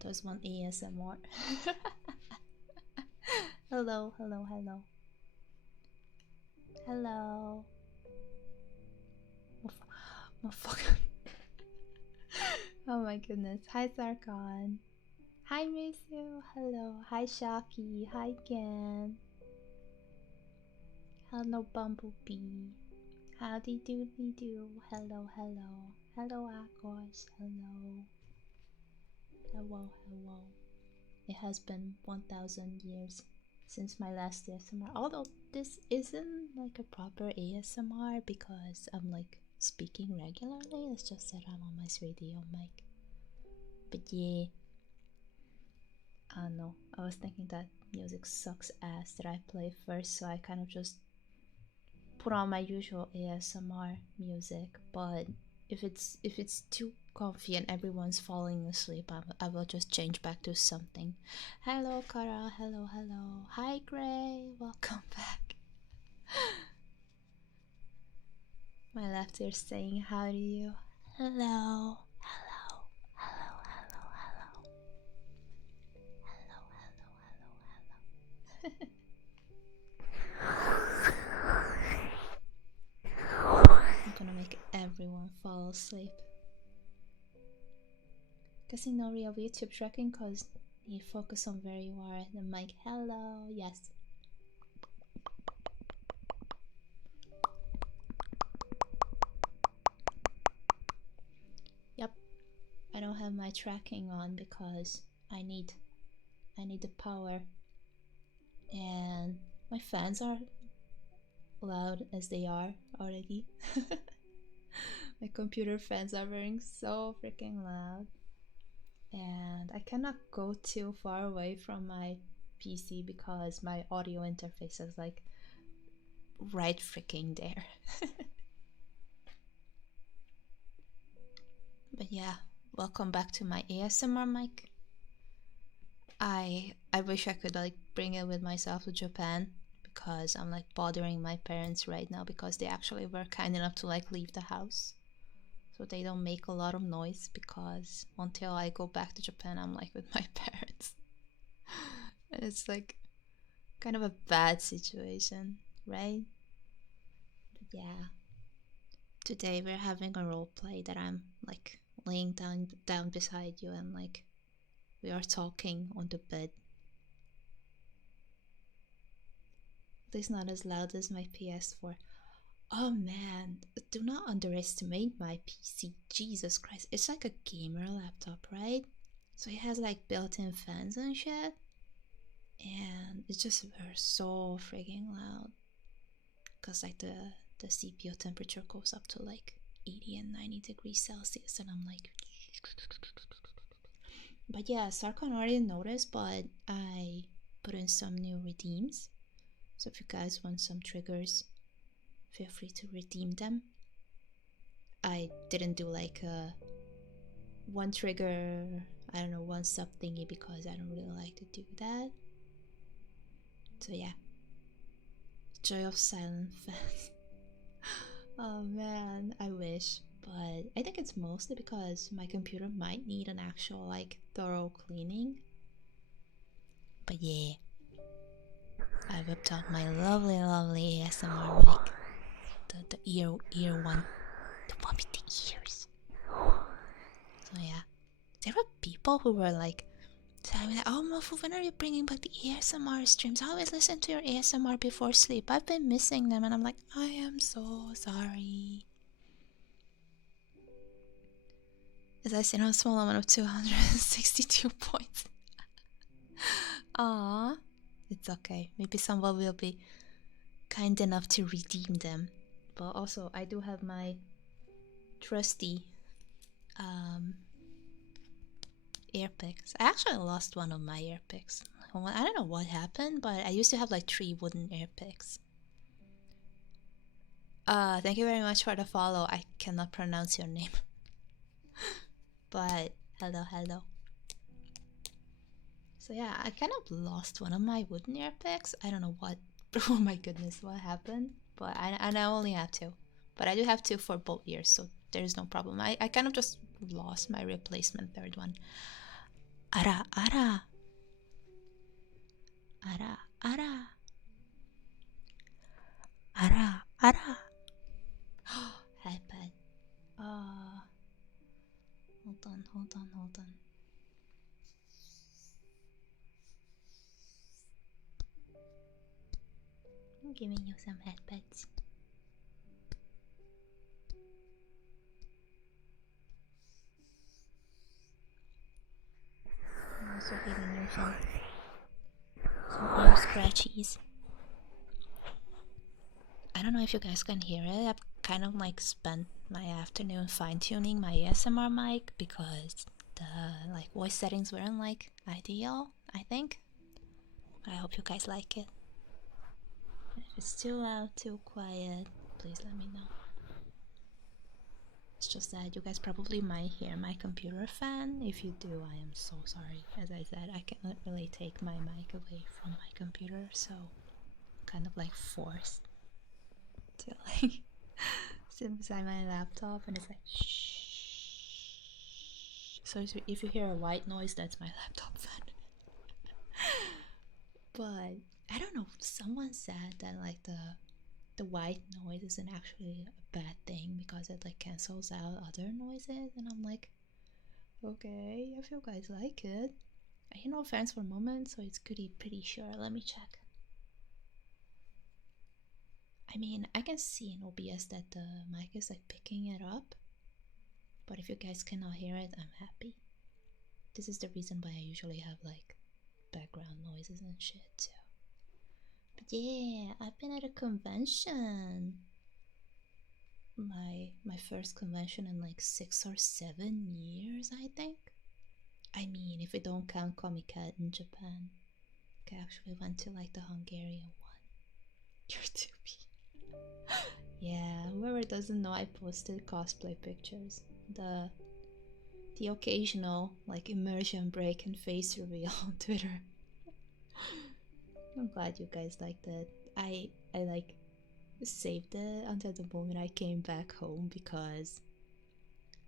does want ASMR. Hello, hello, hello. Hello. Motherfucker. Oh my goodness. Hi, Sarkon. Hi, Misu. Hello. Hi, Shaki. Hi, Ken. Hello, Bumblebee. Howdy doody do. Hello, hello. Hello, Akos. Hello. Hello, hello. It has been 1000 years since my last ASMR. Although this isn't like a proper ASMR because I'm like speaking regularly. It's just that I'm on my radio mic. But yeah. I don't know. I was thinking that music sucks ass that I play first, so I kind of just put on my usual ASMR music. But if it's too comfy and everyone's falling asleep, I will just change back to something. Hello, Kara. Hello, hello. Hi, Gray. Welcome back. My left ear saying how do you? Hello. Hello. Hello. Hello. Hello. Hello. Hello. Hello. I'm gonna make everyone fall asleep. Guessing no real YouTube tracking cause you focus on where you are. The mic. Hello. Yes. Yep. I don't have my tracking on because I need the power, and my fans are loud as they are already. My computer fans are very so freaking loud, and I cannot go too far away from my PC because my audio interface is like right freaking there. But yeah, welcome back to my ASMR mic. I wish I could like bring it with myself to Japan because I'm like bothering my parents right now because they actually were kind enough to like leave the house so they don't make a lot of noise, because until I go back to Japan I'm like with my parents. And it's like kind of a bad situation, right? But yeah, today we're having a role play that I'm like laying down beside you and like we are talking on the bed. At least not as loud as my PS4. Oh man, do not underestimate my PC. Jesus Christ, it's like a gamer laptop, right? So it has like built-in fans and shit, and it's just so freaking loud because like the CPU temperature goes up to like 80 and 90 degrees Celsius, and I'm like. But yeah, Sarkon already noticed, but I put in some new redeems. So if you guys want some triggers, feel free to redeem them. I didn't do like a one trigger, I don't know, one sub thingy because I don't really like to do that. So yeah, joy of silent fans. Oh man, I wish, but I think it's mostly because my computer might need an actual like thorough cleaning. But yeah, I whipped out my lovely ASMR mic, the ear one, the one with the ears. So yeah, there were people who were like telling me that, oh Mofu, when are you bringing back the ASMR streams? I always listen to your ASMR before sleep. I've been missing them. And I'm like, I am so sorry. As I sit on a small amount of 262 points. Aww. It's okay. Maybe someone will be kind enough to redeem them. But also, I do have my trusty earpicks. I actually lost one of my earpicks. I don't know what happened, but I used to have like 3 wooden earpicks. Thank you very much for the follow. I cannot pronounce your name. But hello. So yeah, I kind of lost one of my wooden earpicks. I don't know what. Oh my goodness, what happened? But I only have 2. But I do have 2 for both ears, so there's no problem. I kind of just lost my replacement 3rd one. Ara, ara. Ara, ara. Ara, ara. iPad. Hold on. I'm giving you some headpats. I'm also giving you some ear scratchies. I don't know if you guys can hear it. I've kind of like spent my afternoon fine-tuning my ASMR mic because the like voice settings weren't like ideal, I think. But I hope you guys like it. And if it's too loud, too quiet, please let me know. It's just that you guys probably might hear my computer fan. If you do, I am so sorry. As I said, I cannot really take my mic away from my computer, so I'm kind of like forced to like sit beside my laptop and it's like shh. So if you hear a white noise, that's my laptop fan. But I don't know, someone said that like the white noise isn't actually a bad thing because it like cancels out other noises, and I'm like, okay, if you guys like it. I hear no fans for a moment, so it's pretty sure. Let me check. I mean, I can see in OBS that the mic is like picking it up, but if you guys cannot hear it, I'm happy. This is the reason why I usually have like background noises and shit too. But yeah, I've been at a convention. My first convention in like 6 or 7 years, I think. I mean, if we don't count Comic-Con in Japan. I actually went to like the Hungarian one. You're too big. Yeah, whoever doesn't know, I posted cosplay pictures. The occasional like immersion break and face reveal on Twitter. I'm glad you guys liked it. I like saved it until the moment I came back home because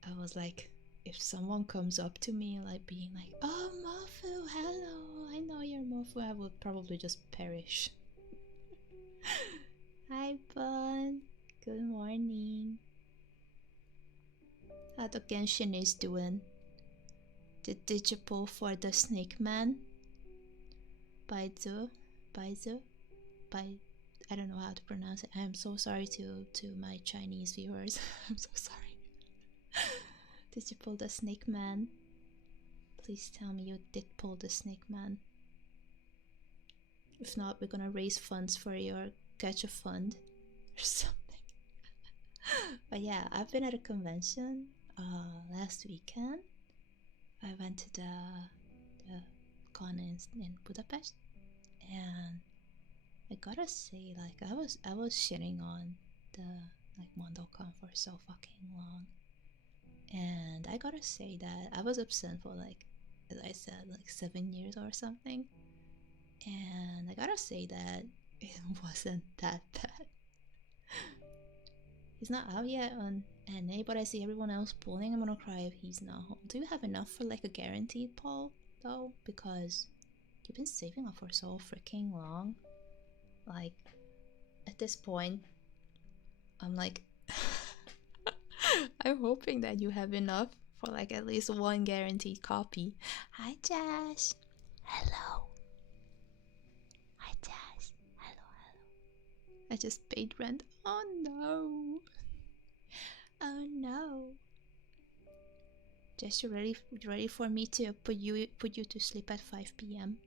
I was like, if someone comes up to me like being like, oh Mofu, hello, I know you're Mofu, I would probably just perish. Hi Bun, good morning. How the Genshin is doing? Did you pull for the Snake Man? Baizu? I don't know how to pronounce it. I am so sorry to my Chinese viewers. I'm so sorry. Did you pull the Snake Man? Please tell me you did pull the Snake Man. If not, we're gonna raise funds for your Gacha fund or something. But yeah, I've been at a convention last weekend. I went to the con in Budapest, and I gotta say, like I was shitting on the like MondoCon for so fucking long, and I gotta say that I was absent for like, as I said, like 7 years or something, and I gotta say that it wasn't that bad. He's not out yet on NA, but I see everyone else pulling. I'm gonna cry if he's not home. Do you have enough for like a guaranteed pull though? Because you've been saving up for so freaking long. Like at this point, I'm like, I'm hoping that you have enough for like at least one guaranteed copy. Hi Josh. Hello. Hi Josh. Hello. I just paid rent. Oh no. Oh no. Just ready for me to put you to sleep at 5 p.m.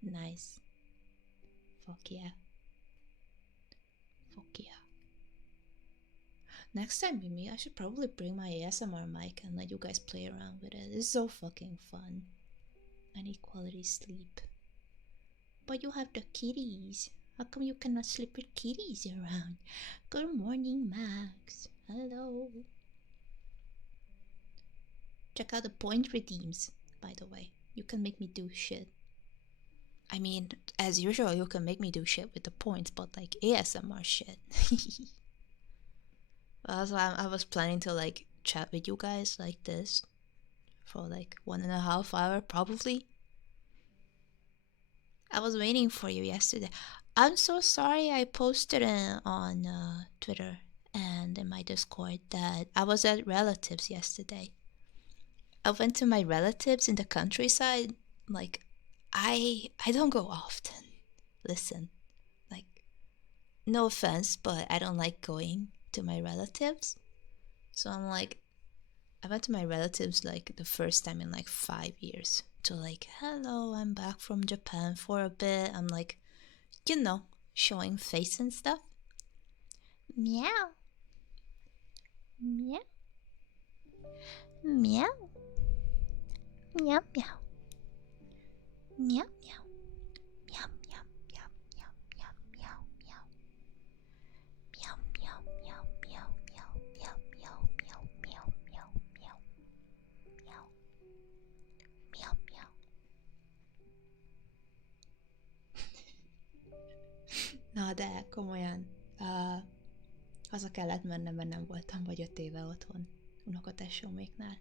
Nice. Fuck yeah. Fuck yeah. Next time we meet, I should probably bring my ASMR mic and let you guys play around with it. It's so fucking fun. I need quality sleep. But you have the kitties. How come you cannot sleep with kitties around? Good morning, Max. Hello. Check out the point redeems, by the way. You can make me do shit. I mean, as usual, you can make me do shit with the points, but like ASMR shit. Also, I was planning to like chat with you guys like this for like 1.5 hours probably. I was waiting for you yesterday. I'm so sorry I posted it on Twitter and in my Discord that I was at relatives yesterday. I went to my relatives in the countryside. Like, I don't go often. Listen, like, no offense, but I don't like going to my relatives. So I'm like, I went to my relatives like the first time in like 5 years. To like, hello, I'm back from Japan for a bit. I'm like, showing face and stuff. Meow. Meow. Meow. Meow meow. Meow meow. Meow meow meow meow meow meow meow. Meow meow meow meow meow meow meow meow meow meow meow. Meow. Meow meow. Na de komolyan, haza kellett mennem, mert nem voltam vagy 5 éve otthon unokatestvéréknál.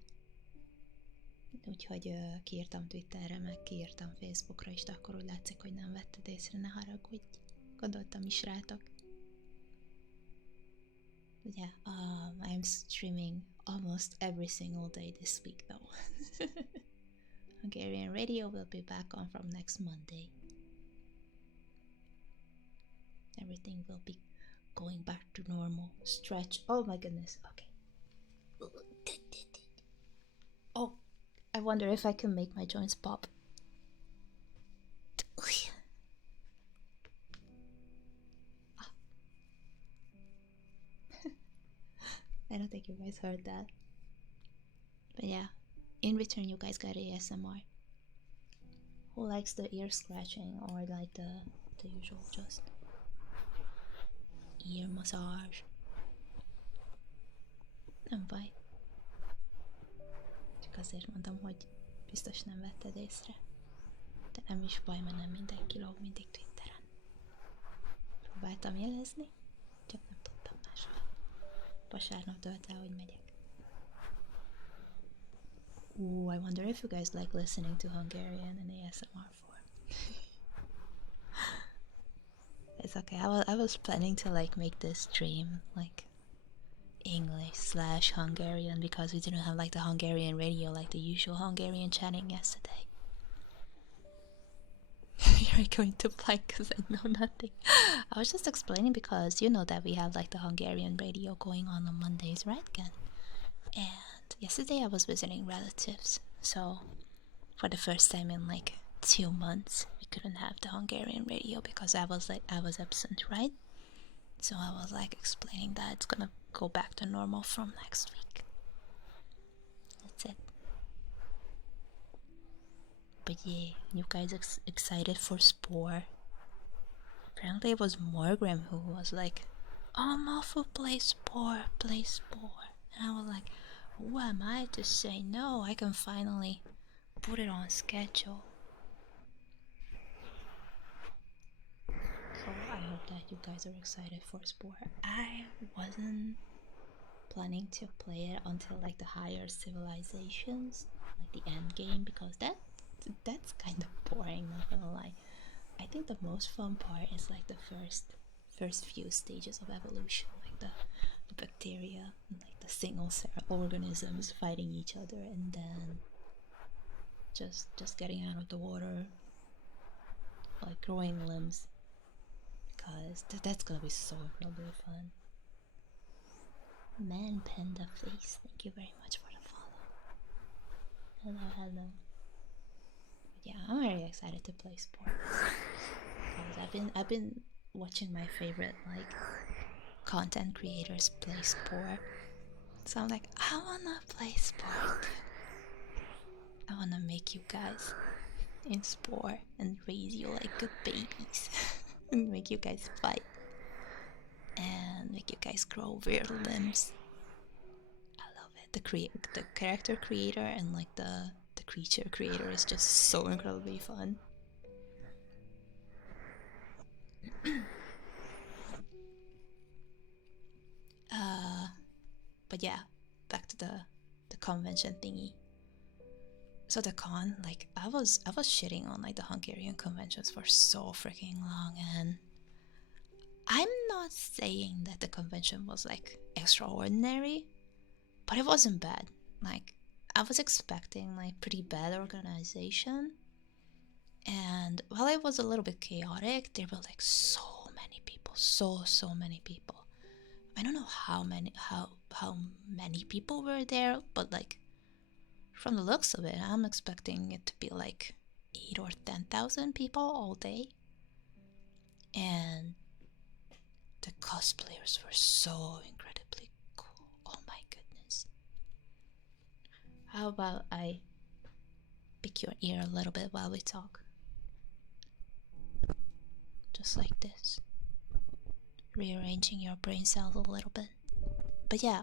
Úgyhogy kiírtam Twitterre, meg kiírtam Facebookra is, de akkor úgy látszik, hogy nem vetted észre, ne haragudj. Gondoltam is rátok. Yeah, I'm streaming almost every single day this week though. Hungarian radio will be back on from next Monday. Everything will be going back to normal. Stretch. Oh my goodness. Okay. Oh, I wonder if I can make my joints pop. I don't think you guys heard that. But yeah, in return you guys got ASMR. Who likes the ear scratching or like the usual just ear massage? Nem baj. Csak azért mondom, hogy biztos nem vetted észre. De nem is baj, mert nem mindenki lóg mindig Twitteren. Próbáltam jelezni, csak nem tudtam máshol. Vasárnap dölt el, hogy megyek. Ooh, I wonder if you guys like listening to Hungarian in ASMR form. It's okay. I was planning to like make this stream like English/Hungarian because we didn't have like the Hungarian radio, like the usual Hungarian chatting yesterday. You're going to blank because I know nothing. I was just explaining because you know that we have like the Hungarian radio going on Mondays, right, Ken? And yesterday I was visiting relatives, so for the first time in like 2 months we couldn't have the Hungarian radio because I was absent, right? So I was like explaining that it's gonna go back to normal from next week. That's it. But yeah, you guys excited for Spore? Apparently it was Morgram who was like, oh, Mofu, play Spore. And I was like, who am I to say no? I can finally put it on schedule. So I hope that you guys are excited for Spore. I wasn't planning to play it until like the higher civilizations, like the end game, because that's kind of boring, not gonna lie. I think the most fun part is like the first few stages of evolution, like the bacteria and like the single cell organisms fighting each other, and then just getting out of the water, like growing limbs, because that's gonna be so incredibly fun. Man Panda Face, thank you very much for the follow. Hello. Yeah, I'm very excited to play sports. Because I've been watching my favorite like content creators play sport. So I'm like, I wanna play sport. I wanna make you guys in sport and raise you like good babies. And make you guys fight. And make you guys grow weird limbs. I love it. The character creator and like the creature creator is just so incredibly fun. But yeah, back to the convention thingy. So the con, like I was shitting on like the Hungarian conventions for so freaking long, and I'm not saying that the convention was like extraordinary, but it wasn't bad. Like I was expecting like pretty bad organization, and while it was a little bit chaotic, there were like so many people, so many people. I don't know how many people were there, but like from the looks of it, I'm expecting it to be like 8 or 10,000 people all day. And the cosplayers were so incredibly cool. Oh my goodness. How about I pick your ear a little bit while we talk? Just like this. Rearranging your brain cells a little bit. But yeah,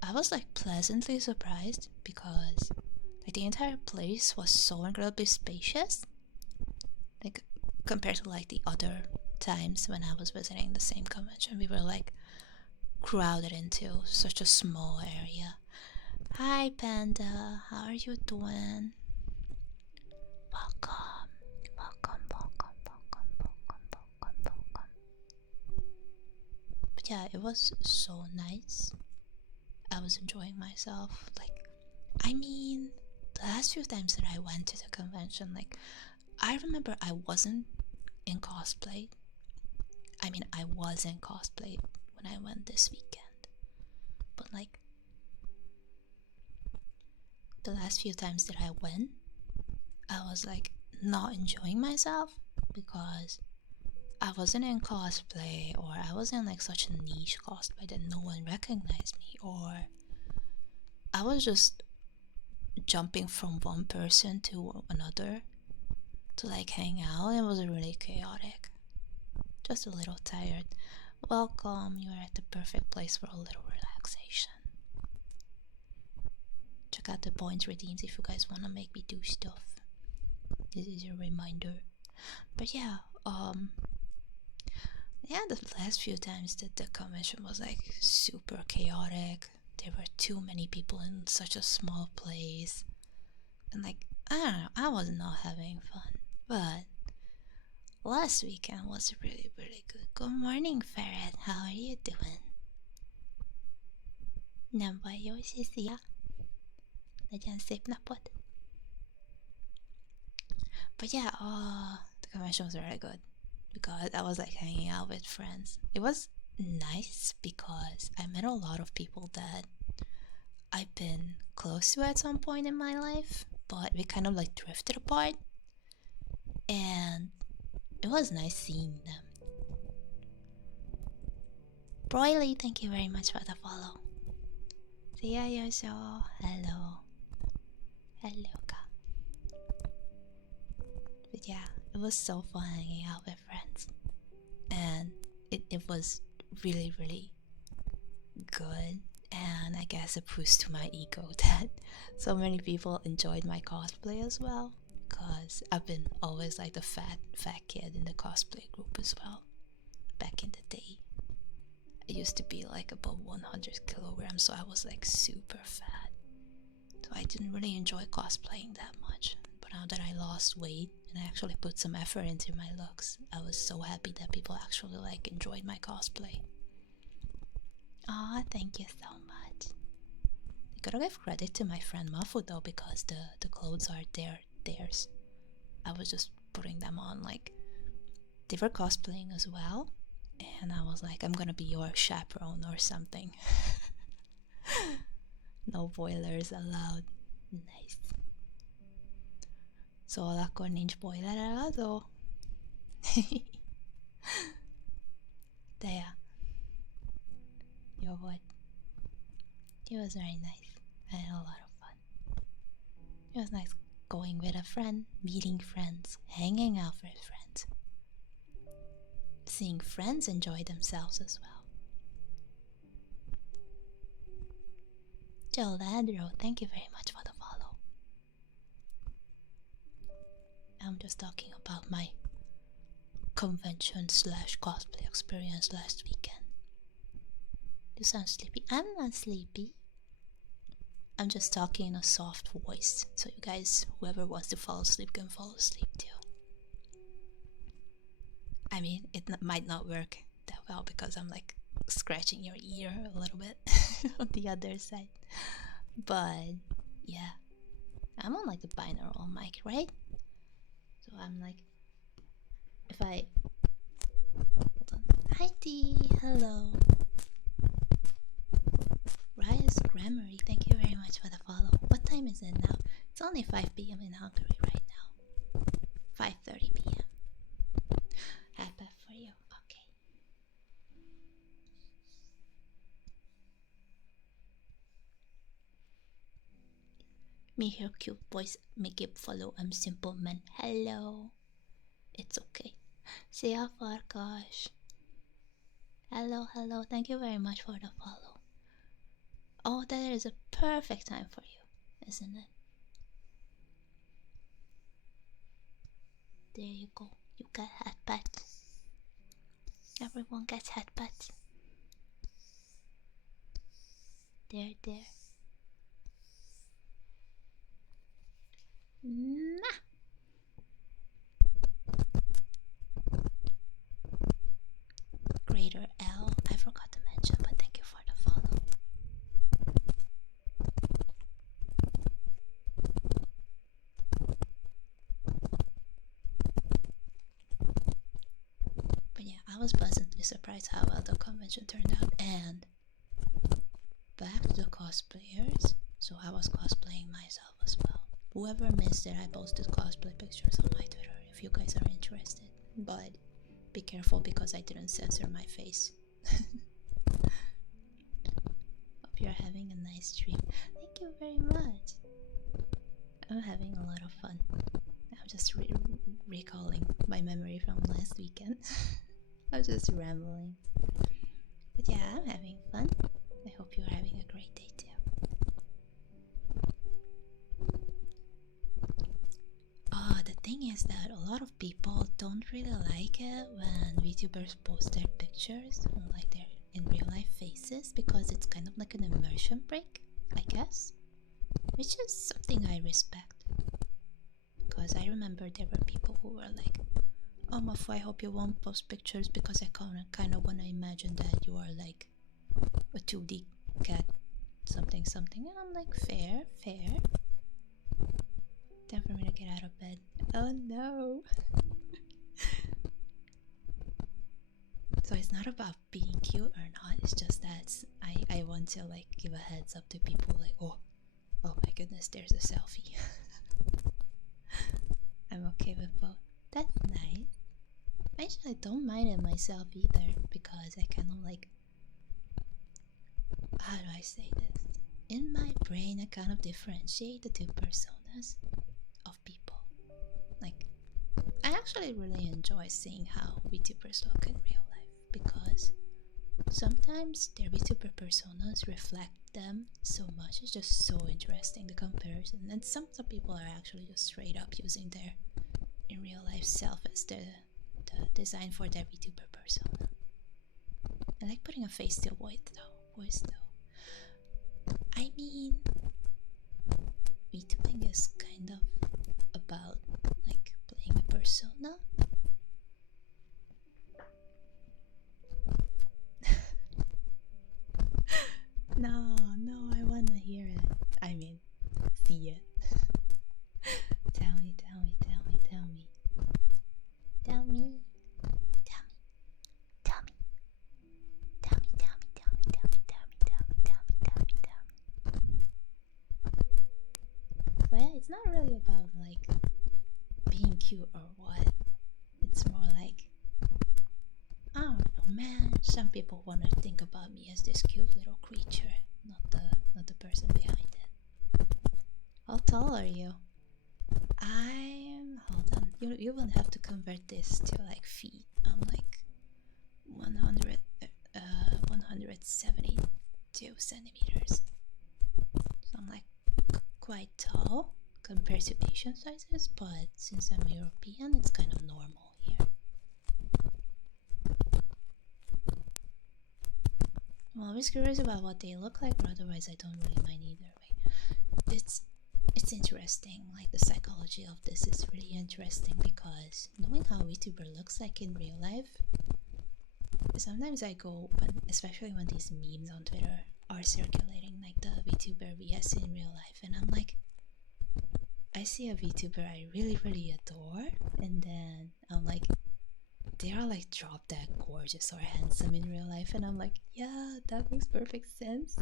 I was like pleasantly surprised because like the entire place was so incredibly spacious. Like compared to like the other times when I was visiting the same convention, we were like crowded into such a small area. Hi Panda, how are you doing? Welcome. But yeah, it was so nice. I was enjoying myself. Like, I mean, the last few times that I went to the convention, like, I remember I wasn't in cosplay. I mean, I was in cosplay when I went this weekend. But, like, the last few times that I went, I was, like, not enjoying myself because I wasn't in cosplay, or I was in, like, such a niche cosplay that no one recognized me, or I was just jumping from one person to another to like hang out. It was really chaotic. Just a little tired. Welcome, you're at the perfect place for a little relaxation. Check out the points redeems if you guys want to make me do stuff. This is your reminder. But yeah, the last few times that the convention was like super chaotic. There were too many people in such a small place. And like, I don't know, I was not having fun. But last weekend was really, really good. Good morning, Ferret. How are you doing? Nem baj, jó, szia. Legyen szép napod. But yeah, the convention was really good because I was like hanging out with friends. It was nice because I met a lot of people that I've been close to at some point in my life, but we kind of like drifted apart, and it was nice seeing them. Broily, thank you very much for the follow. Sia Yoso, hello. Hello, ka. But yeah, it was so fun hanging out with friends, and it was really, really good. And I guess a boost to my ego that so many people enjoyed my cosplay as well, because I've been always like the fat kid in the cosplay group as well. Back in the day, I used to be like above 100 kilograms, so I was like super fat. So I didn't really enjoy cosplaying that much. But now that I lost weight and I actually put some effort into my looks, I was so happy that people actually like enjoyed my cosplay. Aw, thank you so much. I gotta give credit to my friend Mofu though, because the clothes are theirs. I was just putting them on, like they were cosplaying as well, and I was like, I'm gonna be your chaperone or something. No boilers allowed. Nice. Szóval akkor nincs boiler eladó? De yeah. Jó volt. It was very nice. I had a lot of fun. It was nice going with a friend, meeting friends, hanging out with friends, seeing friends enjoy themselves as well. Joe Ladro, thank you very much for the follow. I'm just talking about my convention / cosplay experience last weekend. You sound sleepy. I'm not sleepy. I'm just talking in a soft voice, so you guys, whoever wants to fall asleep can fall asleep too. I mean, it might not work that well because I'm like scratching your ear a little bit on the other side. But yeah, I'm on like a binaural mic, right? So I'm like, if I hold on. Hi T, hello. Rias Grammary, thank you very much for the follow. What time is it now? It's only 5 p.m. in Hungary right now. 5:30 p.m. Happy for you. Okay. Me hear cute voice, make it follow. I'm simple man. Hello. It's okay. See ya, Farkash. Hello, hello. Thank you very much for the follow. Oh, that is a perfect time for you, isn't it? There you go. You got hat pat. Everyone gets hat pat. There. Nah. Greater L. I forgot to mention, but thank you for the follow. But yeah, I was pleasantly surprised how well the convention turned out. And back to the cosplayers. So I was cosplaying myself as well. Whoever missed it, I posted cosplay pictures on my Twitter if you guys are interested. But be careful because I didn't censor my face. Hope you're having a nice stream. Thank you very much. I'm having a lot of fun. I'm just recalling my memory from last weekend. I'm just rambling. But yeah, I'm having fun. I hope you're having a great day too. The thing is that a lot of people don't really like it when VTubers post their pictures on like their in real life faces because it's kind of like an immersion break, I guess. Which is something I respect. Because I remember there were people who were like, oh Mofu, I hope you won't post pictures because I kind of want to imagine that you are like a 2D cat something. And I'm like, fair. Time for me to get out of bed. Oh no. So it's not about being cute or not, it's just that I want to like give a heads up to people like, oh my goodness, there's a selfie. I'm okay with both. That's nice. Actually, I don't mind it myself either because I kind of like, how do I say this? In my brain, I kind of differentiate the two personas of people. Like, I actually really enjoy seeing how VTubers look in real life because sometimes their VTuber personas reflect them so much. It's just so interesting, the comparison. And some people are actually just straight up using their in real life self as the design for their VTuber persona. I like putting a face to a voice though. I mean, VTubing is kind of about like playing a persona. No, I wanna hear it. I mean, see it. Tell me. But yeah, it's not really about like being cute or what. It's more like, I don't know, man. Some people want to think about me as this cute little creature, not the person behind it. How tall are you? Hold on. You will have to convert this to like feet. I'm like 172 centimeters. So I'm like quite tall compared to Asian sizes, but since I'm European, it's kind of normal here. I'm always curious about what they look like, but otherwise I don't really mind either way. It's interesting, like the psychology of this is really interesting because knowing how VTuber looks like in real life, sometimes I go, especially when these memes on Twitter are circulating, like the VTuber VS in real life, and I'm like, I see a VTuber I really, really adore, and then I'm like, they are like drop dead gorgeous or handsome in real life, and I'm like, yeah, that makes perfect sense.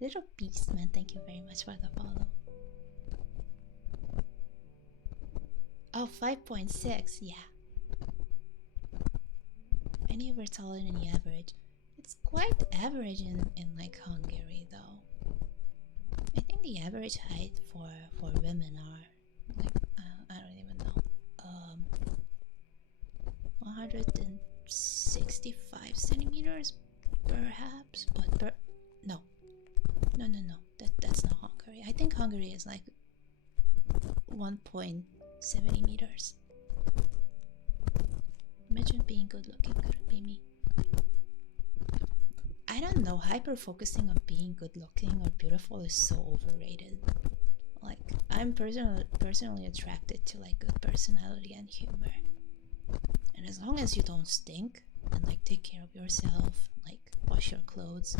Little Beast Man, thank you very much for the follow. Oh, 5.6, yeah. Anywhere taller than the average. It's quite average in like Hungary though. I think the average height for women are like I don't even know 165 centimeters perhaps, but no, that's not Hungary. I think Hungary is like 1.70 meters. Imagine being good looking, couldn't be me. I don't know, hyper focusing on being good looking or beautiful is so overrated. Like, I'm personally attracted to like good personality and humor. And as long as you don't stink and like take care of yourself, like wash your clothes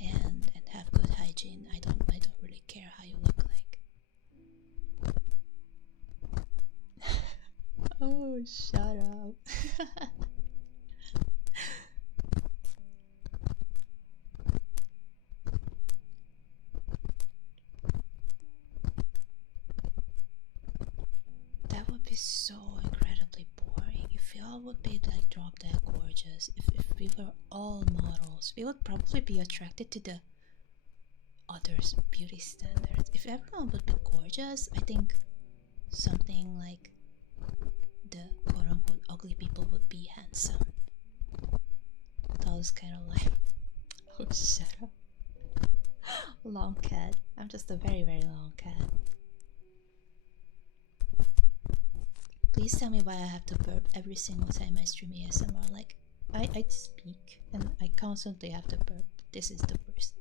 and have good hygiene, I don't really care how you look like. Oh, shut up. That would be so incredibly boring. If we all would be like drop dead gorgeous, if we were all models, we would probably be attracted to the others' beauty standards. If everyone would be gorgeous, I think something like the quote-unquote ugly people would be handsome. That was kind of like, oh, shut up. Long cat. I'm just a very, very long cat. Please tell me why I have to burp every single time I stream ASMR. Like, I speak and I constantly have to burp. This is the worst.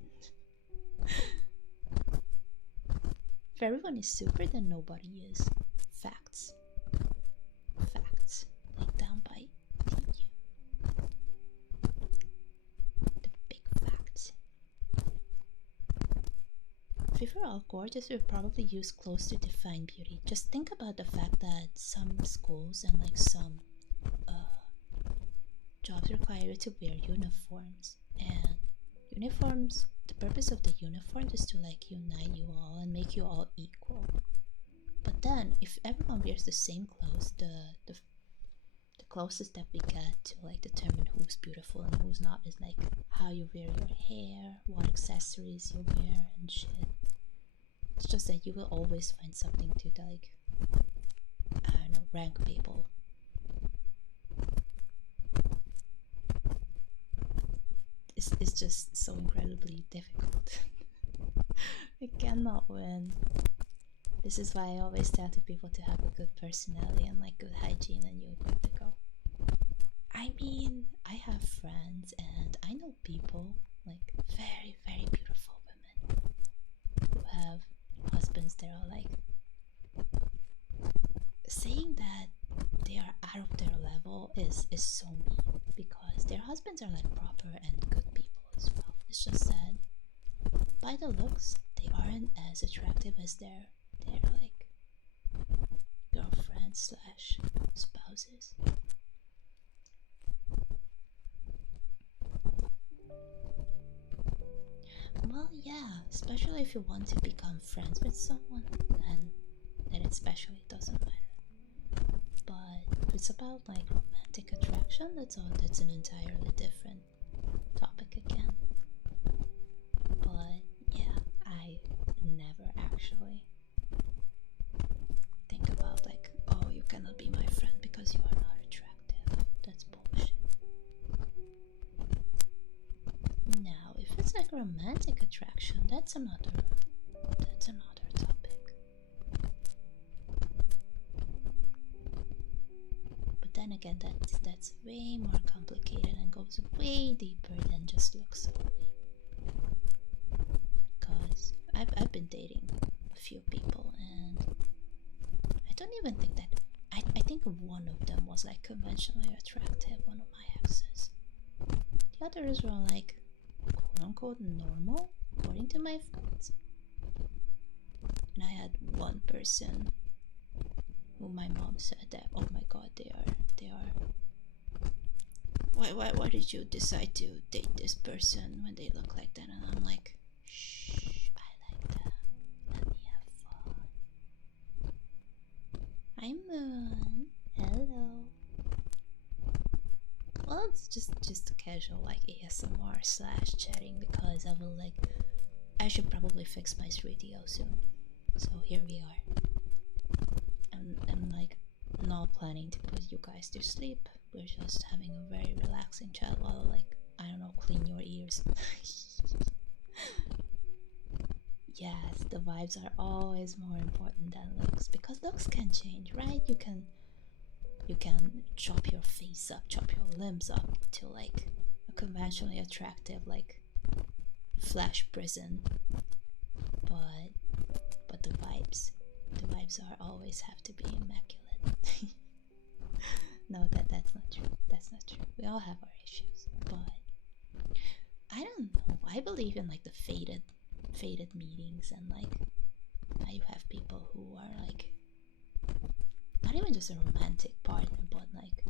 If everyone is super, then nobody is. Facts. Facts. Like down by the big facts. If we were all gorgeous, we'd probably use clothes to define beauty. Just think about the fact that some schools and like some jobs require you to wear uniforms, and uniforms, the purpose of the uniform is to like unite you all and make you all equal. But then if everyone wears the same clothes, the closest that we get to like determine who's beautiful and who's not is like how you wear your hair, what accessories you wear and shit. It's just that you will always find something to like, I don't know, rank people. It's just so incredibly difficult. I cannot win. This is why I always tell to people to have a good personality and like good hygiene, and you're good to go. I mean, I have friends and I know people, like very, very beautiful women who have husbands that are like, saying that they are out of their level is so mean, because their husbands are like proper and good people as well. It's just that by the looks, they aren't as attractive as their like girlfriends slash spouses. Well, yeah, especially if you want to become friends with someone, then it especially doesn't matter. But if it's about like romantic attraction, that's an entirely different topic again. But yeah, I never actually think about like, oh, you cannot be my friend because you are not attractive. That's bullshit. Now, if it's like romantic attraction, that's another topic. But then again, again, that's way more complicated and goes way deeper than just looks only. Because I've been dating a few people, and I don't even think that I think one of them was like conventionally attractive, one of my exes. The others were like quote unquote normal, according to my friends. And I had one person who my mom said that, oh my god, they are why did you decide to date this person when they look like that? And I'm like, shh, I like them. Let me have fun. Hi Moon. Hello. Well, it's just casual like ASMR slash chatting, because I will like I should probably fix my 3DO soon. So here we are. I'm like not planning to put you guys to sleep. We're just having a very relaxing chat while like, I don't know, clean your ears. Yes, the vibes are always more important than looks, because looks can change, right? You can chop your face up, chop your limbs up to like a conventionally attractive like Flash prison, but the vibes are always have to be immaculate. No, that's not true. That's not true. We all have our issues, but I don't know. I believe in like the fated meetings, and like you have people who are like not even just a romantic partner, but like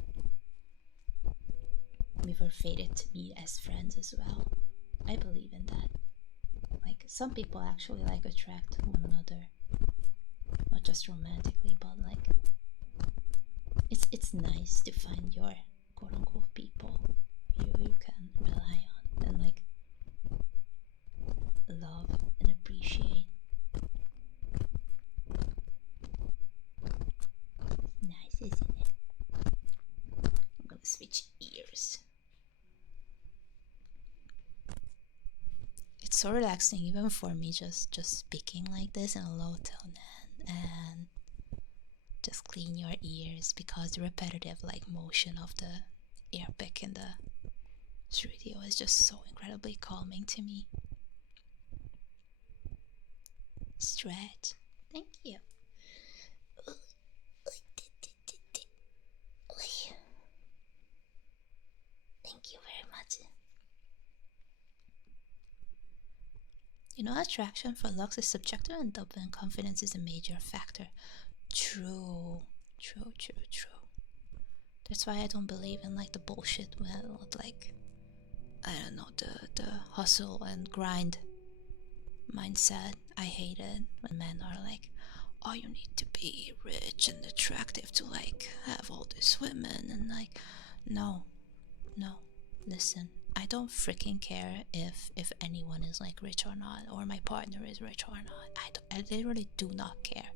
we were fated to meet as friends as well. I believe in that. Like some people actually like attract one another, not just romantically, but like it's nice to find your quote unquote people you can rely on and like love and appreciate. Nice, isn't it? I'm gonna switch ears. It's so relaxing even for me, just speaking like this in a low tone and just clean your ears, because the repetitive like motion of the ear pick in the studio is just so incredibly calming to me. Stretch. Thank you. Thank you very much. You know, attraction for looks is subjective, and double confidence is a major factor. True. That's why I don't believe in like the bullshit with like, I don't know, the hustle and grind mindset. I hate it when men are like, oh, you need to be rich and attractive to like have all these women, and like, no, listen, I don't freaking care if anyone is like rich or not, or my partner is rich or not. I literally do not care.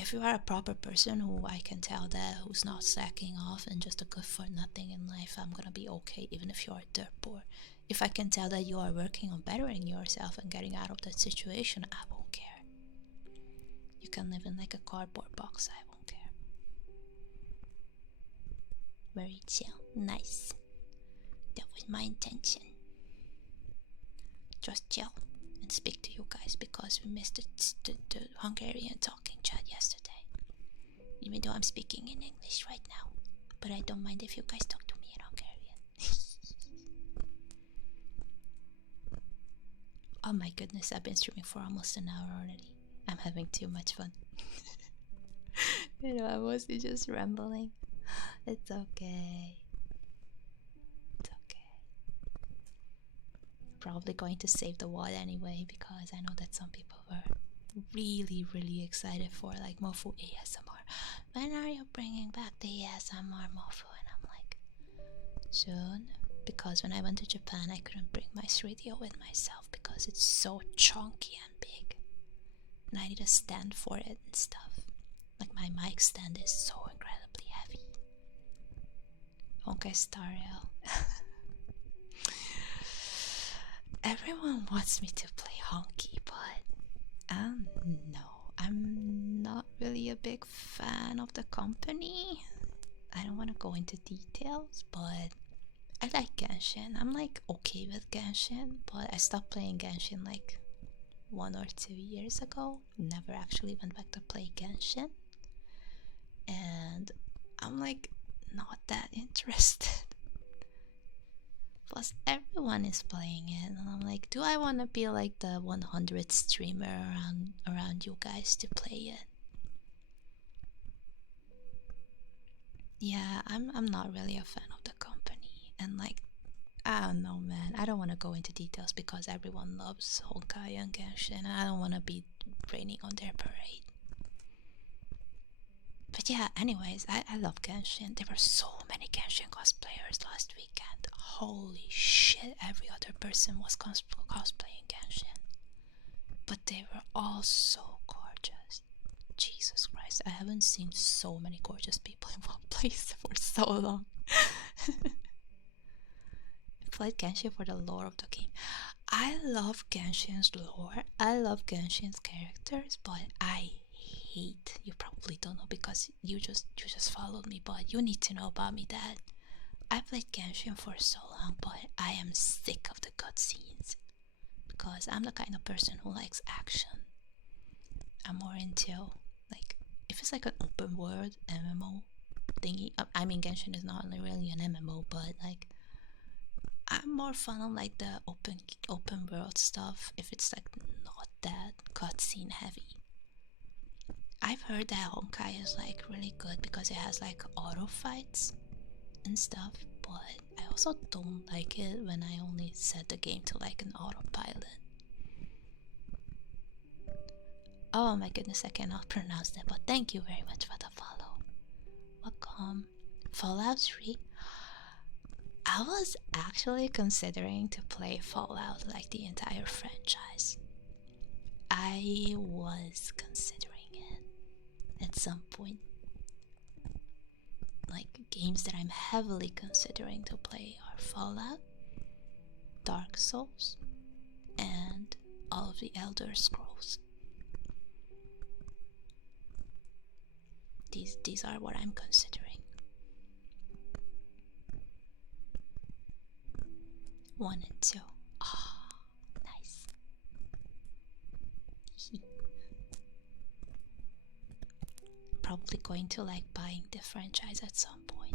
If you are a proper person who I can tell that who's not slacking off and just a good for nothing in life, I'm gonna be okay even if you're dirt poor. If I can tell that you are working on bettering yourself and getting out of that situation, I won't care. You can live in like a cardboard box, I won't care. Very chill. Nice. That was my intention. Just chill and speak to you guys, because we missed the Hungarian talking chat yesterday. Even though I'm speaking in English right now, but I don't mind if you guys talk to me in Hungarian. Oh my goodness, I've been streaming for almost an hour already. I'm having too much fun. You know, I'm mostly just rambling. It's okay. It's okay. Probably going to save the wall anyway, because I know that some people were really excited for like Mofu ASMR. When are you bringing back the ASMR Mofu? And I'm like, soon. Because when I went to Japan, I couldn't bring my 3DO with myself because it's so chunky and big, and I need a stand for it and stuff. Like my mic stand is so incredibly heavy. Okay, Stariel. Everyone wants me to play honky, but no, I'm not really a big fan of the company. I don't want to go into details, but I like Genshin. I'm like okay with Genshin, but I stopped playing Genshin like 1 or 2 years ago. Never actually went back to play Genshin, and I'm like not that interested. Plus, everyone is playing it, and I'm like, do I want to be like the 100th streamer around you guys to play it? Yeah, I'm not really a fan of the company, and like, I don't know, man. I don't want to go into details because everyone loves Honkai and Genshin, and I don't want to be raining on their parade. But yeah, anyways, I love Genshin. There were so many Genshin cosplayers last weekend. Holy shit, every other person was cosplaying Genshin. But they were all so gorgeous. Jesus Christ, I haven't seen so many gorgeous people in one place for so long. I played Genshin for the lore of the game. I love Genshin's lore. I love Genshin's characters, but I hate, you probably don't know because you just followed me, but you need to know about me that I played Genshin for so long, but I am sick of the cutscenes because I'm the kind of person who likes action. I'm more into like if it's like an open world MMO thingy. I mean, Genshin is not really an MMO, but like I'm more fun on like the open world stuff if it's like not that cutscene heavy. I've heard that Honkai is like really good because it has like auto fights and stuff, but I also don't like it when I only set the game to like an autopilot. Oh my goodness, I cannot pronounce that, but thank you very much for the follow. Welcome. Fallout 3. I was actually considering to play Fallout like the entire franchise. I was considering it at some point. Like games that I'm heavily considering to play are Fallout, Dark Souls, and all of the Elder Scrolls. These are what I'm considering. 1 and 2. Ah, nice. Probably going to like buying the franchise at some point,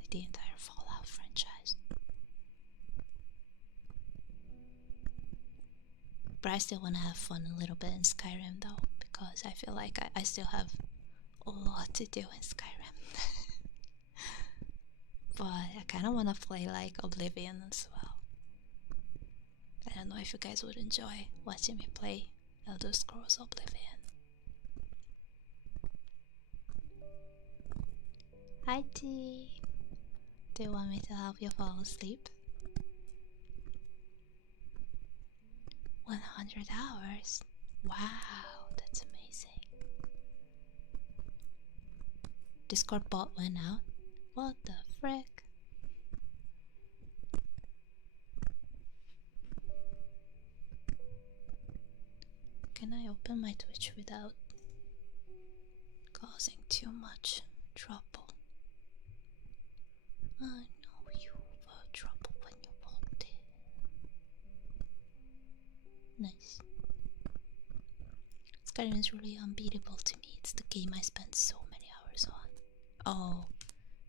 like the entire Fallout franchise. But I still want to have fun a little bit in Skyrim though, because I feel like I still have a lot to do in Skyrim. But I kind of want to play like Oblivion as well. I don't know if you guys would enjoy watching me play Elder Scrolls Oblivion. Hi T! Do you want me to help you fall asleep? 100 hours? Wow, that's amazing. Discord bot went out? What the frick? Can I open my Twitch without causing too much trouble? I know you were trouble when you walked in. Nice. Skyrim is really unbeatable to me. It's the game I spent so many hours on. Oh,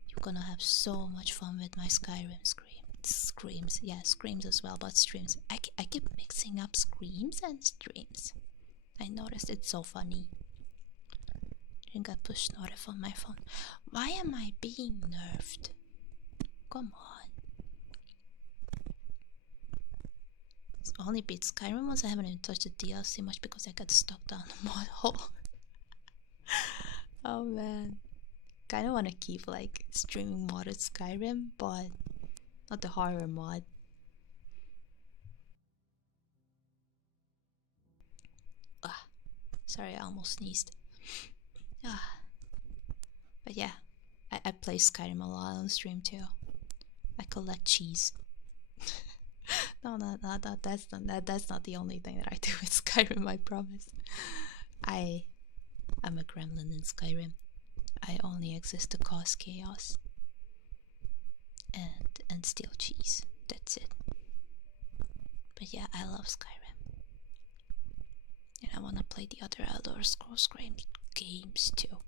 you're gonna have so much fun with my Skyrim screams. Yeah, screams as well, but streams. I keep mixing up screams and streams. I noticed it's so funny. Didn't get push notif on my phone. Why am I being nerfed? Come on. It's only beat Skyrim was I haven't even touched the DLC much because I got stuck down the mod hole. Oh man. Kinda wanna keep like streaming modded Skyrim, but not the horror mod. Ah, sorry, I almost sneezed. Ah. But yeah, I play Skyrim a lot on stream too. I collect cheese. No, that's not the only thing that I do with Skyrim, I promise. I'm a gremlin in Skyrim. I only exist to cause chaos and steal cheese. That's it. But yeah, I love Skyrim. And I wanna play the other Elder Scrolls games too.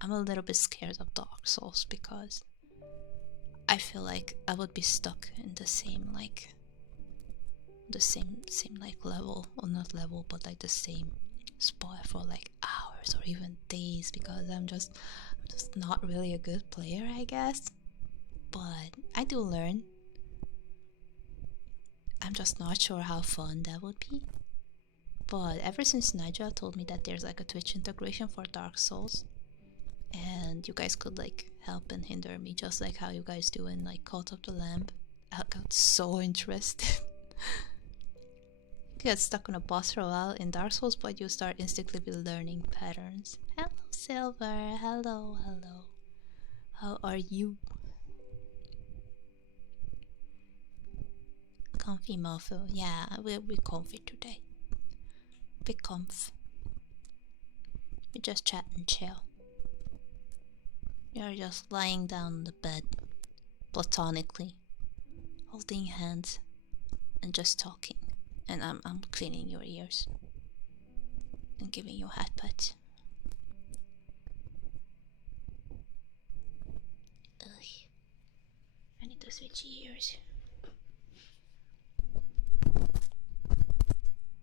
I'm a little bit scared of Dark Souls because I feel like I would be stuck in the same level, or not level, but like the same spot for like hours or even days, because I'm just not really a good player, I guess. But I do learn. I'm just not sure how fun that would be. But ever since Nigel told me that there's like a Twitch integration for Dark Souls, and you guys could like help and hinder me just like how you guys do in like Cult of the Lamb, I got so interested. You get stuck on a boss for a while in Dark Souls, but you start instinctively learning patterns. Hello Silver, hello. How are you? Comfy Mofu, yeah, we'll be comfy today. Be comf. We just chat and chill. You're just lying down on the bed, platonically, holding hands, and just talking. And I'm cleaning your ears and giving you hat pats. Ugh. I need to switch ears.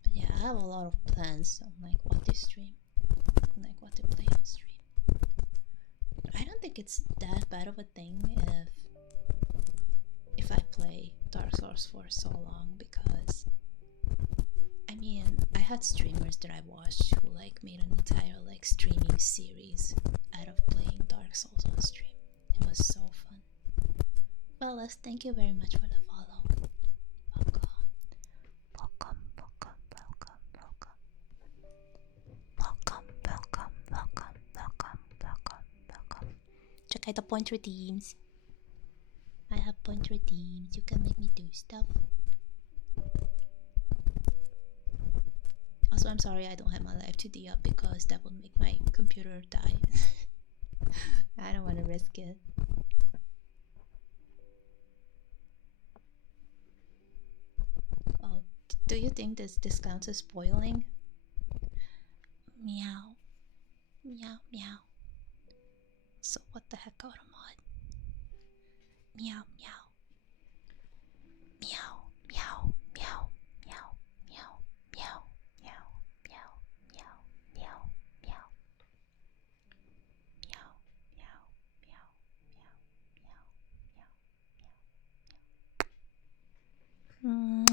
But yeah, I have a lot of plans on like what to stream, and like what to play on stream. I don't think it's that bad of a thing if I play Dark Souls for so long, because I mean, I had streamers that I watched who like made an entire like streaming series out of playing Dark Souls on stream. It was so fun. Well, Les, thank you very much for the follow. Welcome. Check out the point redeems. I have point redeems. You can make me do stuff. Also, I'm sorry I don't have my live 2D up because that would make my computer die. I don't want to risk it. Oh, do you think this counts as spoiling? Meow. Meow, meow. So what the heck, Automod? Meow, meow. Meow, meow, meow, meow, meow, meow, meow, meow, meow, meow, meow. Meow, meow, meow, meow, meow, meow, meow.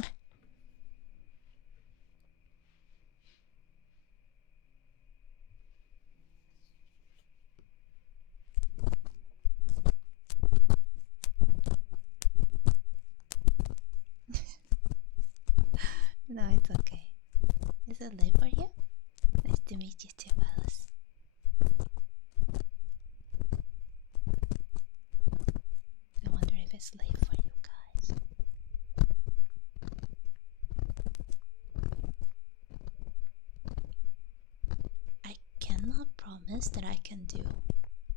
No, it's okay. Is it late for you? Nice to meet you too, Alice. I wonder if it's late for you guys. I cannot promise that I can do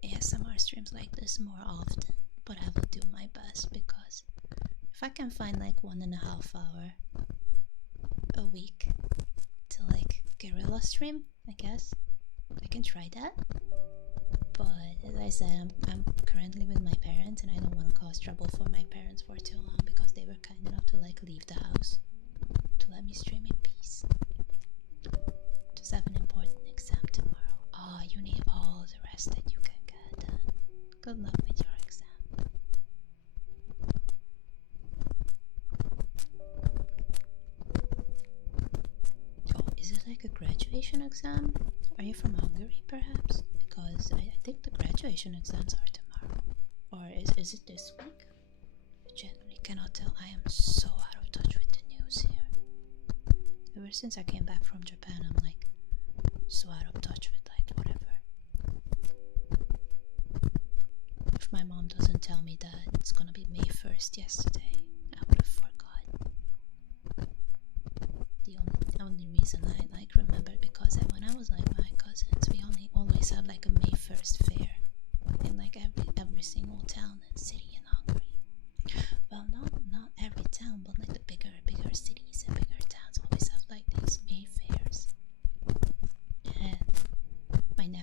ASMR streams like this more often, but I will do my best, because if I can find like 1.5 hours a week to like guerrilla stream, I guess I can try that. But as I said, I'm currently with my parents, and I don't want to cause trouble for my parents for too long, because they were kind enough to like leave the house to let me stream in peace. Just have an important exam tomorrow. Oh, you need all the rest that you can get. Good luck with your exam. Is it like a graduation exam? Are you from Hungary, perhaps? Because I think the graduation exams are tomorrow. Or is it this week? I genuinely cannot tell. I am so out of touch with the news here. Ever since I came back from Japan, I'm like so out of touch with like whatever. If my mom doesn't tell me that it's gonna be May 1st yesterday, I would have forgotten.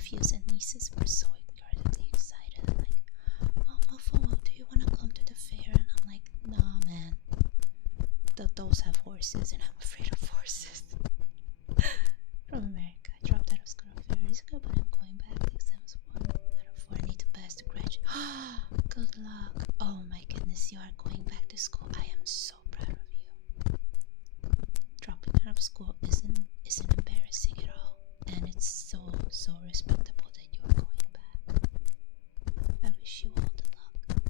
nephews and nieces were so incredibly excited. Like, oh, Mofu, do you want to come to the fair? And I'm like, nah, man. Those have horses, and I'm afraid of horses. From America, I dropped out of school a few years ago, but I'm going back. The exams 1 out of 4. I need to pass to graduate. Good luck. Oh my goodness, you are going back to school. I am so proud of you. Dropping out of school isn't embarrassing at all, and it's so respectable that you are going back. I wish you all the luck.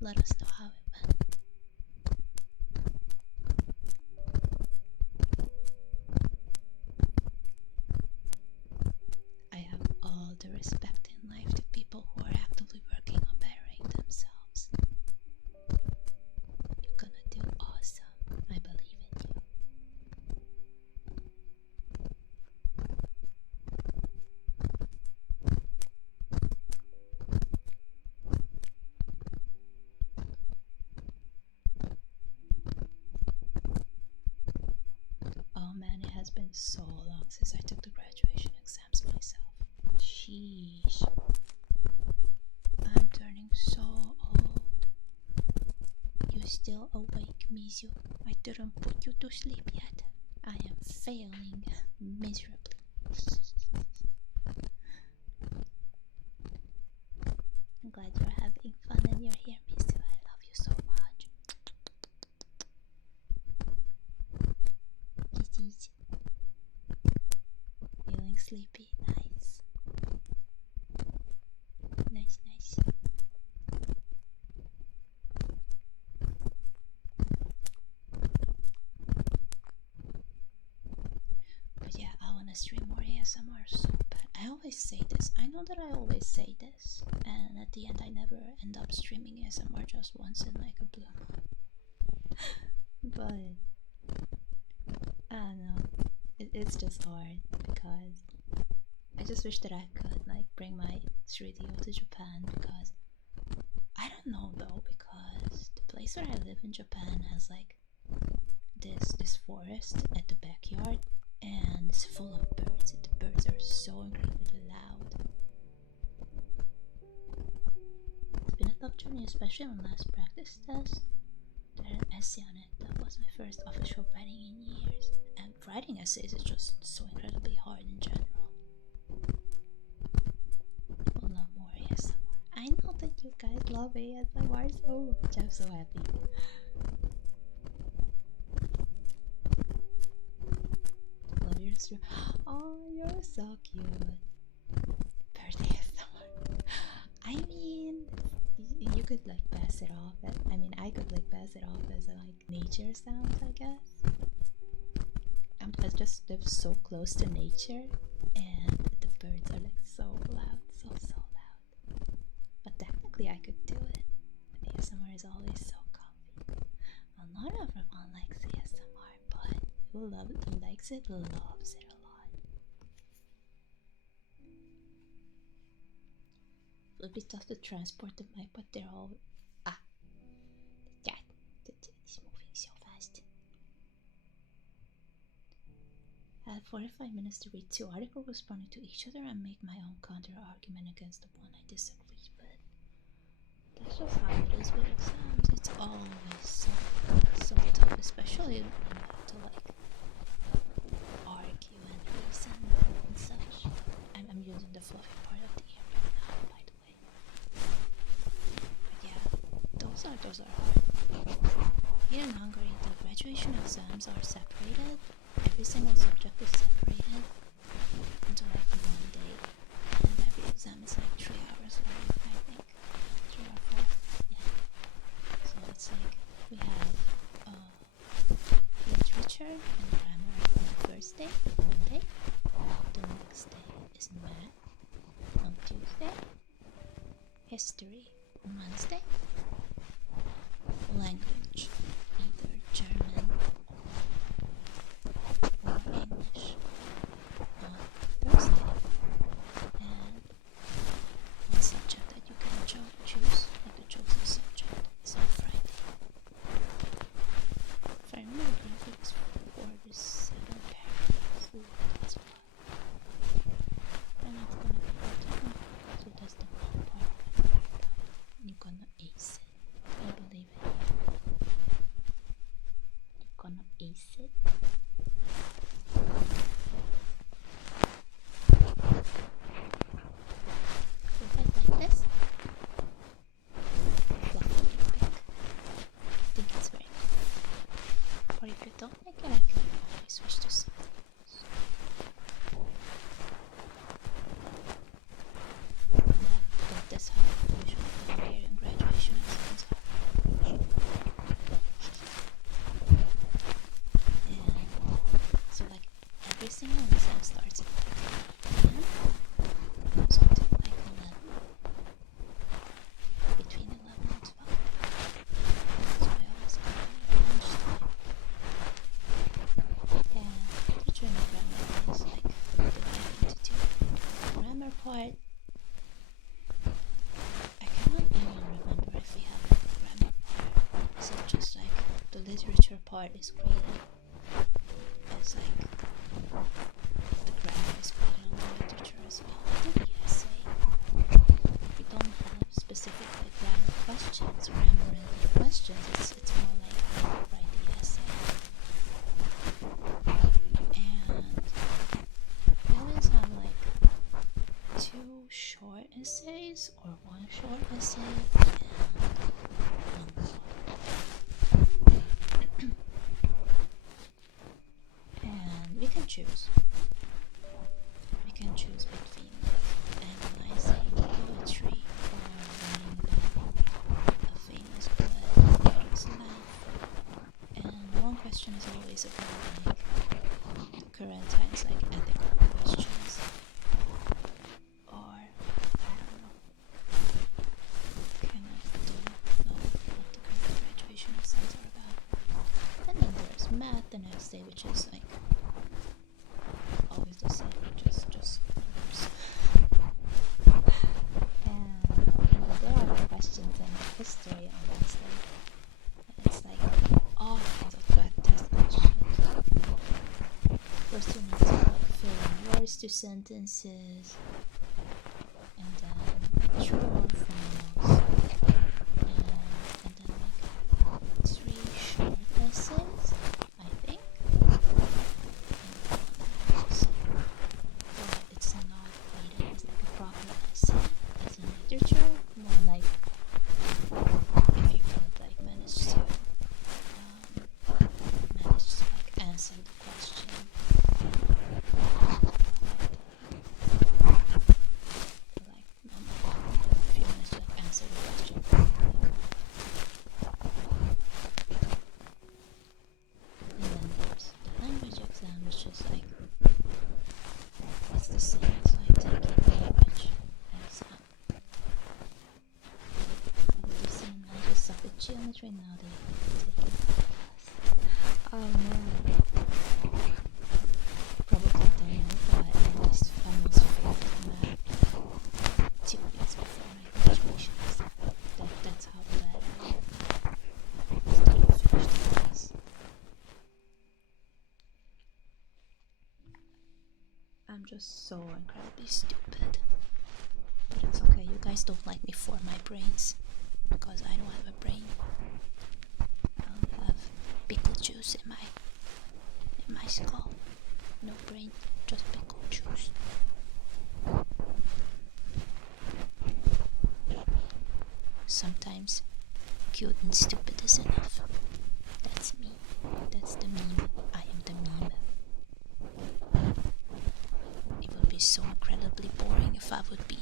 Let us know how it went. I have all the respect in life to people who are actively working on bettering themselves. You're gonna do awesome. I believe in you. Oh man, it has been so long since I took the graduation exams myself. Sheesh. I'm turning so old. You still awake, Mizu? I didn't put you to sleep yet. I am failing miserably. I'm glad you're having fun and you're here, Mizu. I love you so much. Easy. Feeling sleepy. Nice. Nice. But yeah, I wanna stream more ASMR so bad. I always say this. I know that I always say this, and at the end I never end up streaming ASMR just once in like a blue moon. But I don't know. It's just hard because I just wish that I could like bring my studio to Japan, because I don't know though, because the place where I live in Japan has like this forest at the backyard, and it's full of birds, and the birds are so incredibly loud. It's been a tough journey, especially on last practice test. I had an essay on it. That was my first official writing in years, and writing essays is just so incredibly hard in general. People love more ASMR. I know that you guys love ASMR so much. I'm so happy. Love your stream. Oh, you're so cute. Birthday ASMR. I mean, you could like pass it off. I mean, I could like pass it off as like nature sounds, I guess. I just live so close to nature, and the birds are like so loud, so loud. But technically, I could do it. ASMR is always so comfy. Well, not everyone likes ASMR, but who likes it loves it a lot. It would be tough to transport the mic, but they're all the cat is moving so fast. I had 45 minutes to read 2 articles responding to each other and make my own counter argument against the one I disagreed with. That's just how it is with exams. It's always so tough, especially when you have to like argue and reason and such. I'm using the fluffy part of the ear right now, by the way. But yeah, those are hard. Here in Hungary, the graduation exams are separated. Every single subject is separated into like one day, and every exam is like 3 hours long, I think. 3 or 4, yeah. So it's like we have literature and grammar on the first day, Monday. The next day is math on Tuesday, history on Wednesday, language, either German or English on Thursday, and one subject that you can choose, like the chosen subject, is on Friday. If I remember correctly, it's 4 to 7 paragraphs. Ooh, that's a lot. And it's gonna be hard to part, I cannot even remember if we have a grammar part. Is it just like the literature part is graded as like the grammar is graded on the literature as well? I think the essay, we don't have specific like grammar questions, grammar related questions. It's more like how to write the essay. And we always have like 2 short essays or 1 short essay and 1 long. And we can choose. We can choose between analyzing poetry or writing about a famous poet or his life. And one question is always about like current times, like ethical questions, or I don't know, kind of don't know what the current graduation exams are about. And then there's math the next day, which is like always the same, just numbers. And there are questions in history on Wednesday, and it's like all kinds of test questions. First you need to like fill in words to sentences, and then true or false, and then like 3 short essays, I think. But it's not rated as like a proper essay as in literature, more like if you could like manage to like answer the question. Like if you manage to like answer the question. And then there's the language exam, which is like it's the same as like taking language exam. Have you seen? I just suck at geometry now. They take it class. Oh no. Probably don't know, but I almost failed math 2 weeks before my graduation. That's how bad I still finished the class. I'm just so incredibly stupid. But it's okay, you guys don't like me for my brains, because I don't have a brain. I only have pickle juice in my skull. No brain, just pickle juice. Sometimes cute and stupid is enough. That's me. That's the meme. I am the meme. It would be so incredibly boring if I would be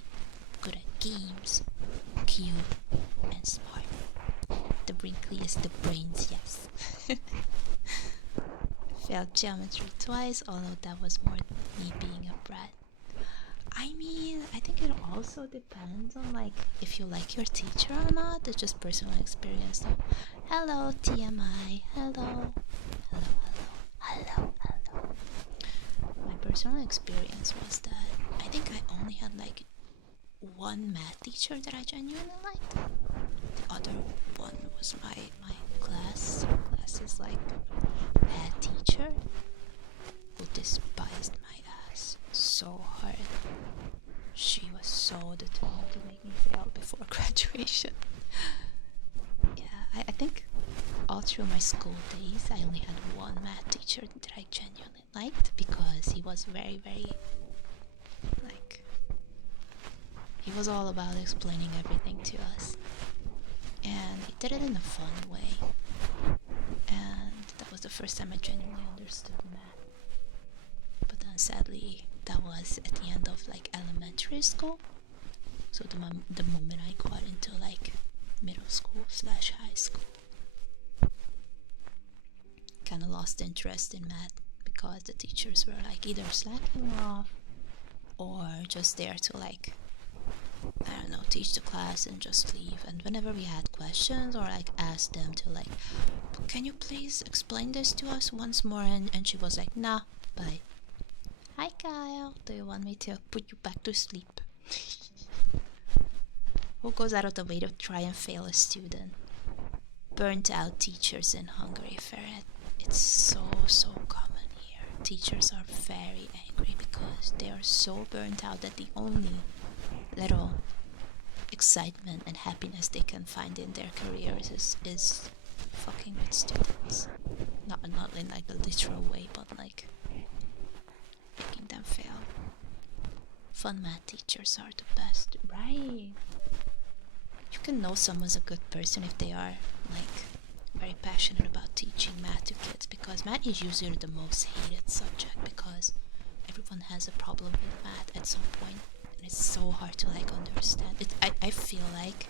good at games, cute, and smart. The wrinkliest the brains, yes. Failed geometry twice, although that was more me being a brat. I mean, I think it also depends on like if you like your teacher or not. It's just personal experience. So, hello TMI, hello. My personal experience was that I think I only had like 1 math teacher that I genuinely liked. The other one was my class's like head teacher, who despised my ass so hard. She was so determined to make me fail before graduation. Yeah, I think all through my school days I only had 1 math teacher that I genuinely liked, because he was very, very like, he was all about explaining everything to us, and he did it in a fun way, and that was the first time I genuinely understood math. But then sadly that was at the end of like elementary school, so the moment I got into like middle school / high school, kind of lost interest in math, because the teachers were like either slacking off or just there to like, I don't know, teach the class and just leave. And whenever we had questions or like asked them to like, can you please explain this to us once more, and she was like, nah, bye. Hi Kyle, do you want me to put you back to sleep? Who goes out of the way to try and fail a student? Burnt out teachers in Hungary, Ferret. It's so common here. Teachers are very angry because they are so burnt out that the only little excitement and happiness they can find in their careers is fucking with students. Not in like the literal way, but like making them fail. Fun math teachers are the best, right? You can know someone's a good person if they are like very passionate about teaching math to kids, because math is usually the most hated subject because everyone has a problem with math at some point, and it's so hard to like understand. I feel like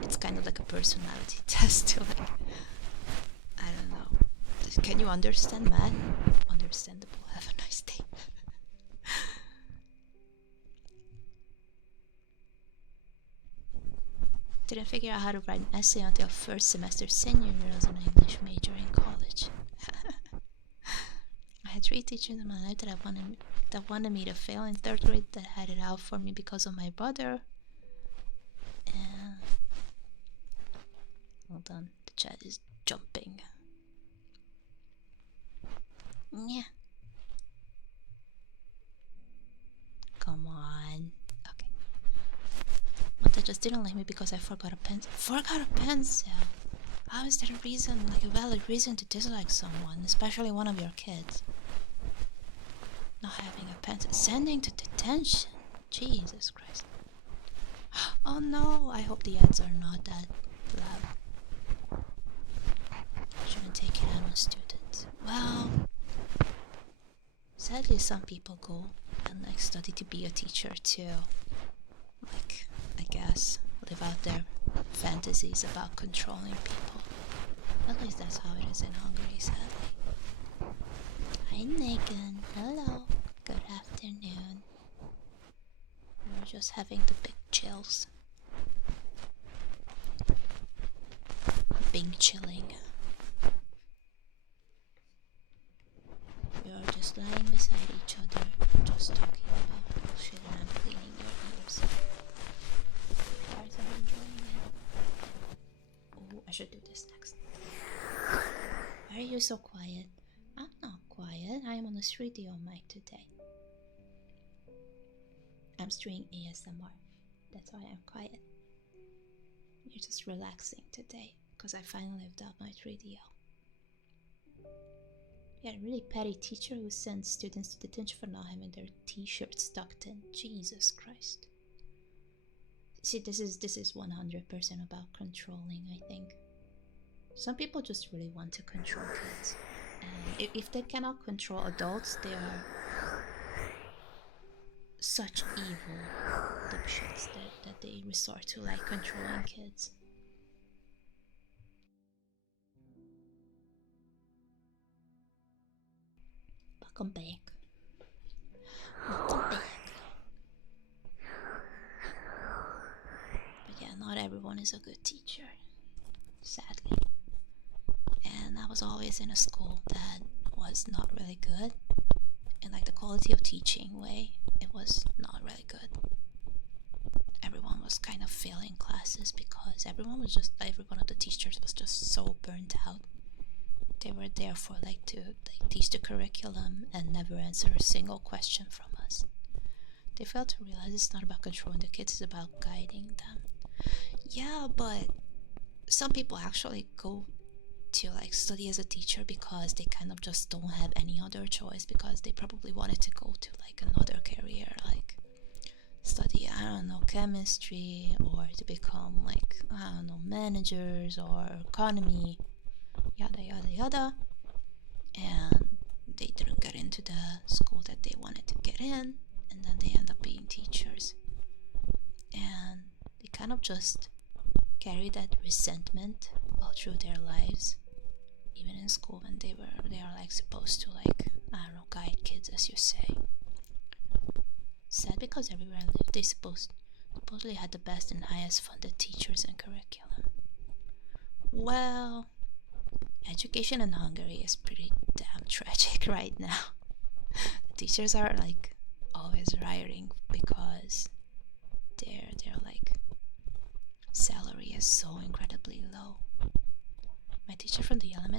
it's kind of like a personality test to like, I don't know. Can you understand math? Understandable. Have a nice day. Didn't figure out how to write an essay until first semester senior year as an English major in college. I had 3 teachers in my life that wanted me to fail in 3rd grade that had it out for me because of my brother. And hold on, the chat is jumping. Yeah. Come on. Okay. But they just didn't like me because I forgot a pencil. Forgot a pencil? How is that a reason, like a valid reason to dislike someone, especially one of your kids? Not having a pencil. Sending to detention. Jesus Christ. Oh no, I hope the ads are not that loud. Shouldn't take it out on students. Well, sadly some people go and like study to be a teacher too. Like, I guess, live out their fantasies about controlling people. At least that's how it is in Hungary, sadly. Hi Megan, hello, good afternoon. We're just having the big chills. Bing chilling. We are just lying beside each other, just talking about bullshit, and I'm cleaning your ears. You guys are enjoying it. Oh, I should do this next. Why are you so quiet? I'm not quiet. I am on a 3D mic today. I'm streaming ASMR. That's why I'm quiet. You're just relaxing today because I finally left out my 3DO. Yeah, a really petty teacher who sends students to detention for not having their t-shirts tucked in. Jesus Christ. See, this is 100% about controlling, I think. Some people just really want to control kids. And if they cannot control adults, they are such evil dipshits that they resort to like controlling kids. Welcome back. Welcome back. But yeah, not everyone is a good teacher, sadly. And I was always in a school that was not really good. And like the quality of teaching way, it was not really good. Everyone was kind of failing classes because every one of the teachers was just so burnt out. They were there for like to teach the curriculum and never answer a single question from us. They failed to realize it's not about controlling the kids, it's about guiding them. Yeah, but some people actually go to like study as a teacher because they kind of just don't have any other choice, because they probably wanted to go to like another career, like study, I don't know, chemistry, or to become like, I don't know, managers or economy, yada yada yada, and they didn't get into the school that they wanted to get in, and then they end up being teachers, and they kind of just carry that resentment all through their lives, even in school when they are like supposed to like, I don't know, guide kids, as you say. Sad, because everywhere I lived they supposedly had the best and highest funded teachers and curriculum. Well, education in Hungary is pretty damn tragic right now. The teachers are like always rioting because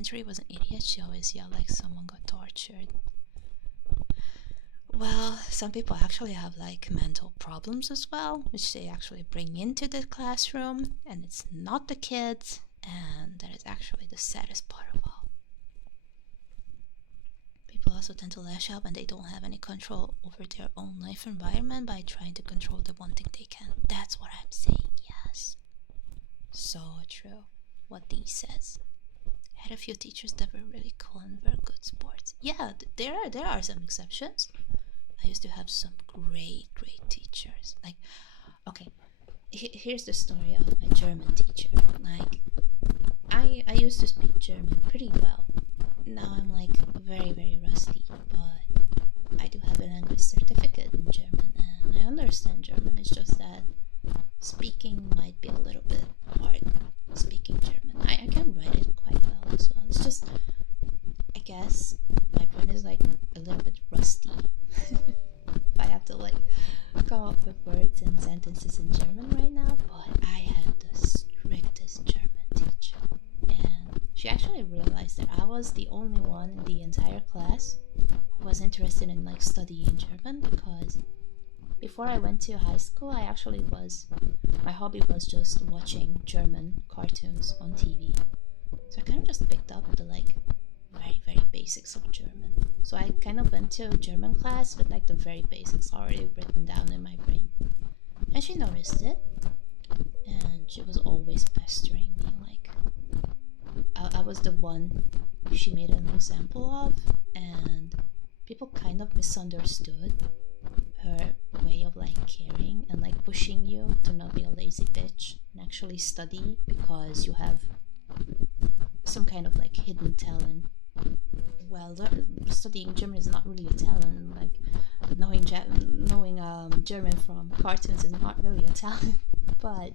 elementary was an idiot. She always yelled like someone got tortured. Well, some people actually have like mental problems as well, which they actually bring into the classroom, and it's not the kids, and that is actually the saddest part of all. People also tend to lash out when they don't have any control over their own life environment by trying to control the one thing they can. That's what I'm saying, yes. So true, what Dee says. I had a few teachers that were really cool and were good sports. Yeah, there are some exceptions. I used to have some great teachers. Like, okay, here's the story of my German teacher. Like, I used to speak German pretty well. Now I'm like very rusty, but I do have a language certificate in German, and I understand German. It's just that speaking might be a little bit hard. Speaking German, I can write it quite well as well. It's just, I guess my brain is like a little bit rusty. If I have to like come up with words and sentences in German right now. But I had the strictest German teacher, and she actually realized that I was the only one in the entire class who was interested in like studying German, because before I went to high school, my hobby was just watching German cartoons on TV. So I kind of just picked up the like very basics of German. So I kind of went to German class with like the very basics already written down in my brain. And she noticed it, and she was always pestering me. Like, I was the one she made an example of, and people kind of misunderstood her way of like caring and like pushing you to not be a lazy bitch and actually study because you have some kind of like hidden talent. Well, studying German is not really a talent. Like knowing German from cartoons is not really a talent. But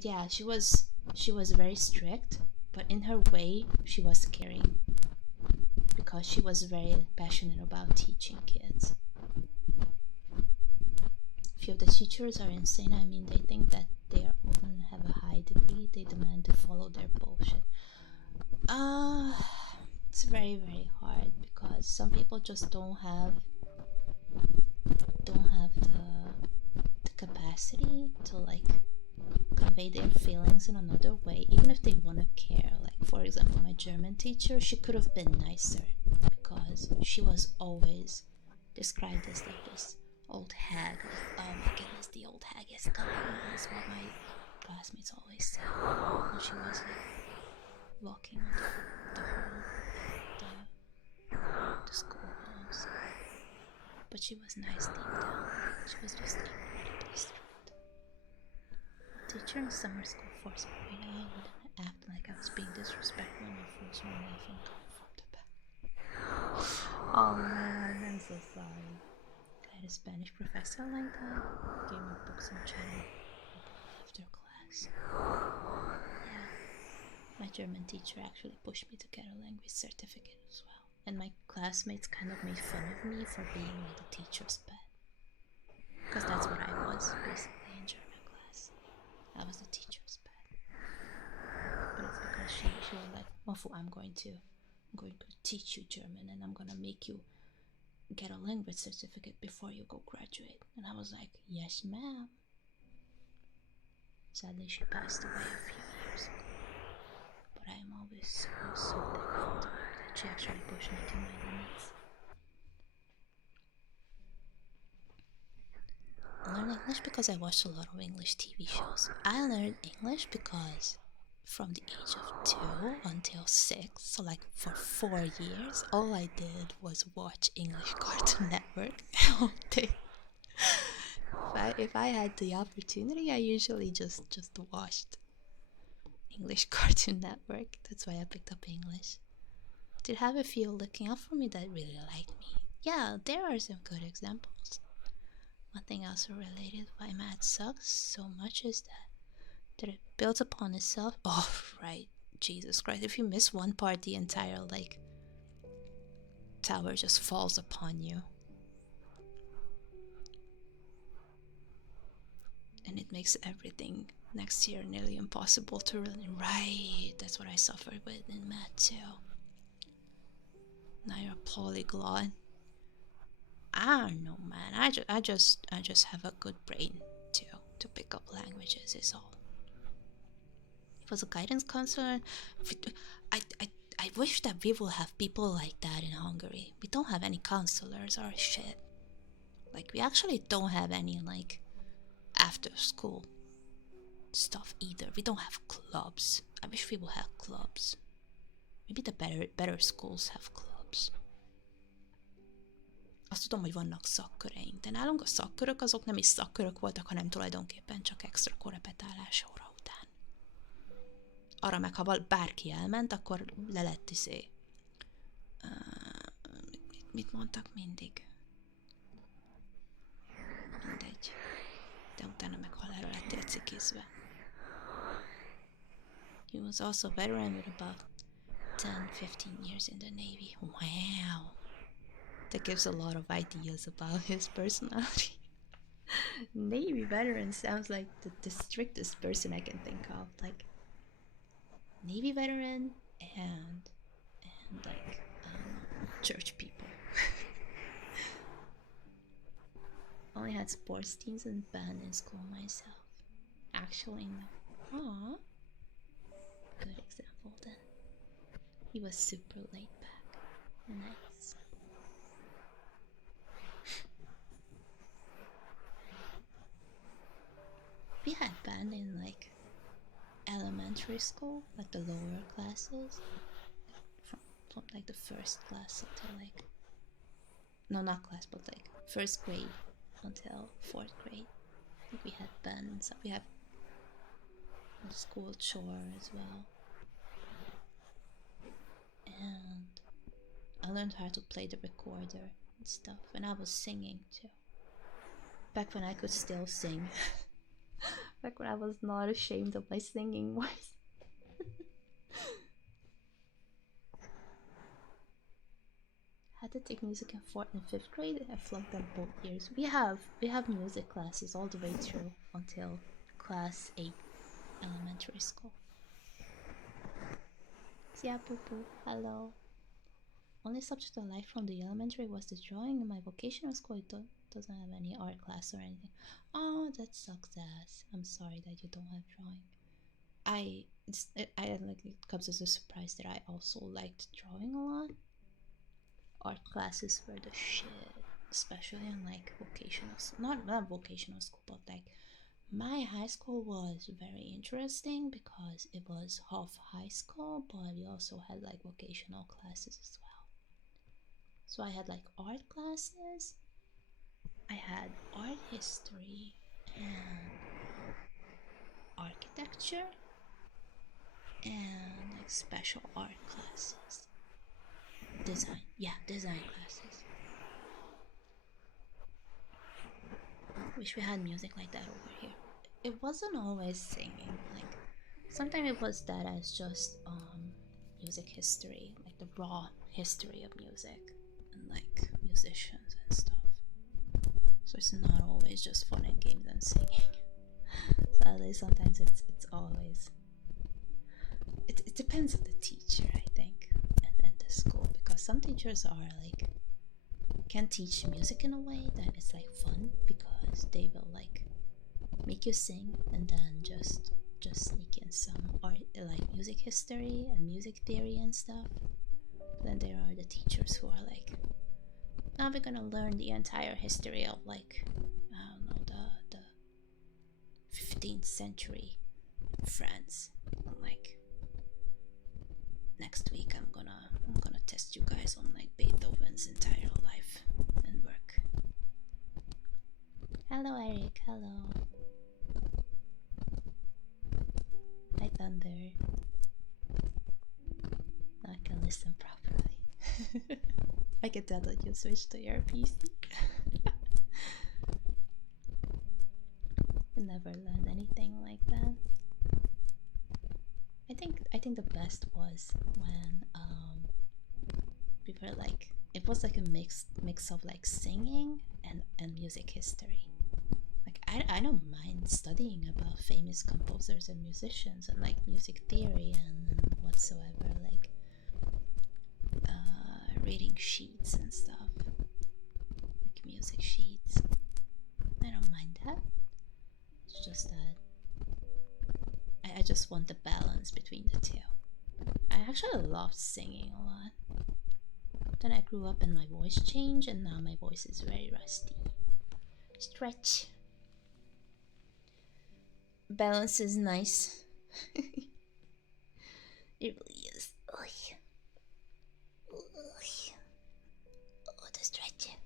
yeah, she was very strict, but in her way she was caring, because she was very passionate about teaching kids. A few of the teachers are insane. I mean, they think that they are old and have a high degree. They demand to follow their bullshit. It's very hard, because some people just don't have the capacity to like convey their feelings in another way, even if they want to care. Like, for example, my German teacher, she could have been nicer, because she was always described as like this old hag. Like, oh my goodness, the old hag is coming. That's what my classmates always said when she was like walking the school halls. But she was nice deep down. She was just incredibly strict. Teacher in summer school forced me to read out and act like I was being disrespectful when my friends were laughing coming from the back. Oh man, I'm so sorry. I had a Spanish professor like that. Gave me books and chatted after class. Yeah. My German teacher actually pushed me to get a language certificate as well. And my classmates kind of made fun of me for being like the teacher's pet. Because that's what I was, basically, in German class. I was the teacher's pet. But it's because she was like, Mofu, I'm going to teach you German, and I'm going to make you get a language certificate before you go graduate. And I was like, yes, ma'am. Sadly, she passed away a few years ago. But I am always so thankful to her that she actually pushed me to my limits. I learned English because I watched a lot of English TV shows. I learned English because from the age of 2 until 6, so like for 4 years, all I did was watch English Cartoon Network all day. If I had the opportunity, I usually just watched English Cartoon Network. That's why I picked up English. Did have a few looking out for me that really liked me. Yeah, there are some good examples. One thing also related why math sucks so much is that it builds upon itself. Oh, right. Jesus Christ. If you miss one part, the entire, like, tower just falls upon you. And makes everything next year nearly impossible to really write. That's what I suffered with in math too. Now you're a polyglot. I don't know, man. I just have a good brain to pick up languages. Is all. It was a guidance counselor. I wish that we will have people like that in Hungary. We don't have any counselors or shit. Like, we actually don't have any, like, after school stuff either. We don't have clubs. I wish we would have clubs. Maybe the better schools have clubs. Azt tudom, hogy vannak szakköreink, de nálunk a szakkörök azok nem is szakkörök voltak, hanem tulajdonképpen csak extra korrepetálás óra után. Arra meg, ha bárki elment, akkor le lett mit mondtak mindig? Mindegy. De utána meg halálra lettél cikizve. He was also a veteran with about 10-15 years in the Navy. Wow. That gives a lot of ideas about his personality. Navy veteran sounds like the strictest person I can think of. Like, Navy veteran and like, church people. Only had sports teams and band in school myself. Actually, no. Aww. Good example then. He was super laid back. Nice. We had band in like elementary school, like the lower classes, from like the first class until like, no, not class, but like first grade until 4th grade. I think we had band and stuff. We have school chore as well, and I learned how to play the recorder and stuff, and I was singing too. Back when I could still sing. Back when I was not ashamed of my singing voice. Had to take music in 4th and 5th grade. I flunked them both years. We have music classes all the way through until class 8 elementary school. Yeah, poo poo. Hello. Only subject I liked from the elementary was the drawing. In my vocational school, it doesn't have any art class or anything. Oh, that sucks ass. I'm sorry that you don't have drawing. I like, it comes as a surprise that I also liked drawing a lot. Art classes were the shit, especially in like vocational, not vocational school, but like my high school was very interesting because it was half high school, but we also had like vocational classes as well. So I had like art classes, I had art history and architecture and like special art classes. Design classes. Wish we had music like that over here. It wasn't always singing, like sometimes it was that as just music history, like the raw history of music and like musicians and stuff. So it's not always just fun and games and singing. Sadly, sometimes it's always it depends on the teacher, I think, and the school, because some teachers are like can teach music in a way that it's like fun, because they will like make you sing and then just sneak in some art, like music history and music theory and stuff. Then there are the teachers who are like, now we're gonna learn the entire history of like, I don't know, the 15th century France. Like, next week I'm gonna test you guys on like Beethoven's entire life and work. Hello Eric, hello. Hi Thunder. Now I can listen properly. I can tell that you switched to your PC. You never learned anything like that. I think the best was when we were like, it was like a mix of like singing and music history. Like I don't mind studying about famous composers and musicians and like music theory and whatsoever, like reading sheets and stuff, like music sheets. I don't mind that. It's just that I just want the balance between the two. I actually love singing a lot. Then I grew up and my voice changed, and now my voice is very rusty. Stretch. Balance is nice. It really is. Oh, the stretch.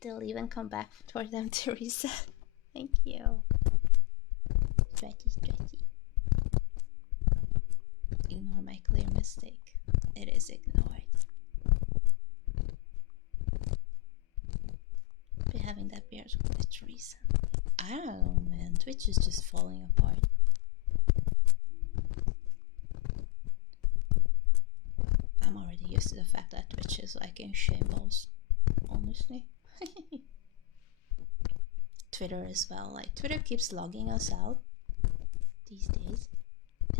They'll even come back for them to reset. Thank you. Stretchy, stretchy. Ignore my clear mistake. It is ignored. Been having that beard glitch recently. I don't know, man. Twitch is just falling apart. I'm already used to the fact that Twitch is like in shambles, honestly. Twitter as well. Like, Twitter keeps logging us out these days.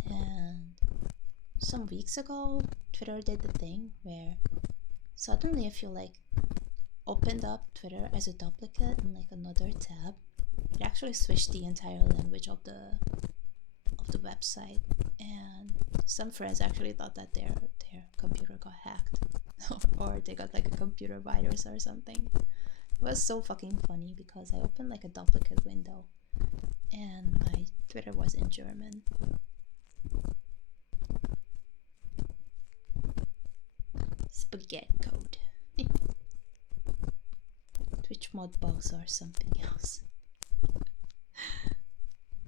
And some weeks ago, Twitter did the thing where suddenly if you like opened up Twitter as a duplicate in like another tab, it actually switched the entire language of the website, and some friends actually thought that their computer got hacked or they got like a computer virus or something. It was so fucking funny because I opened like a duplicate window and my Twitter was in German. Spaghetti code. Twitch mod bugs or something else.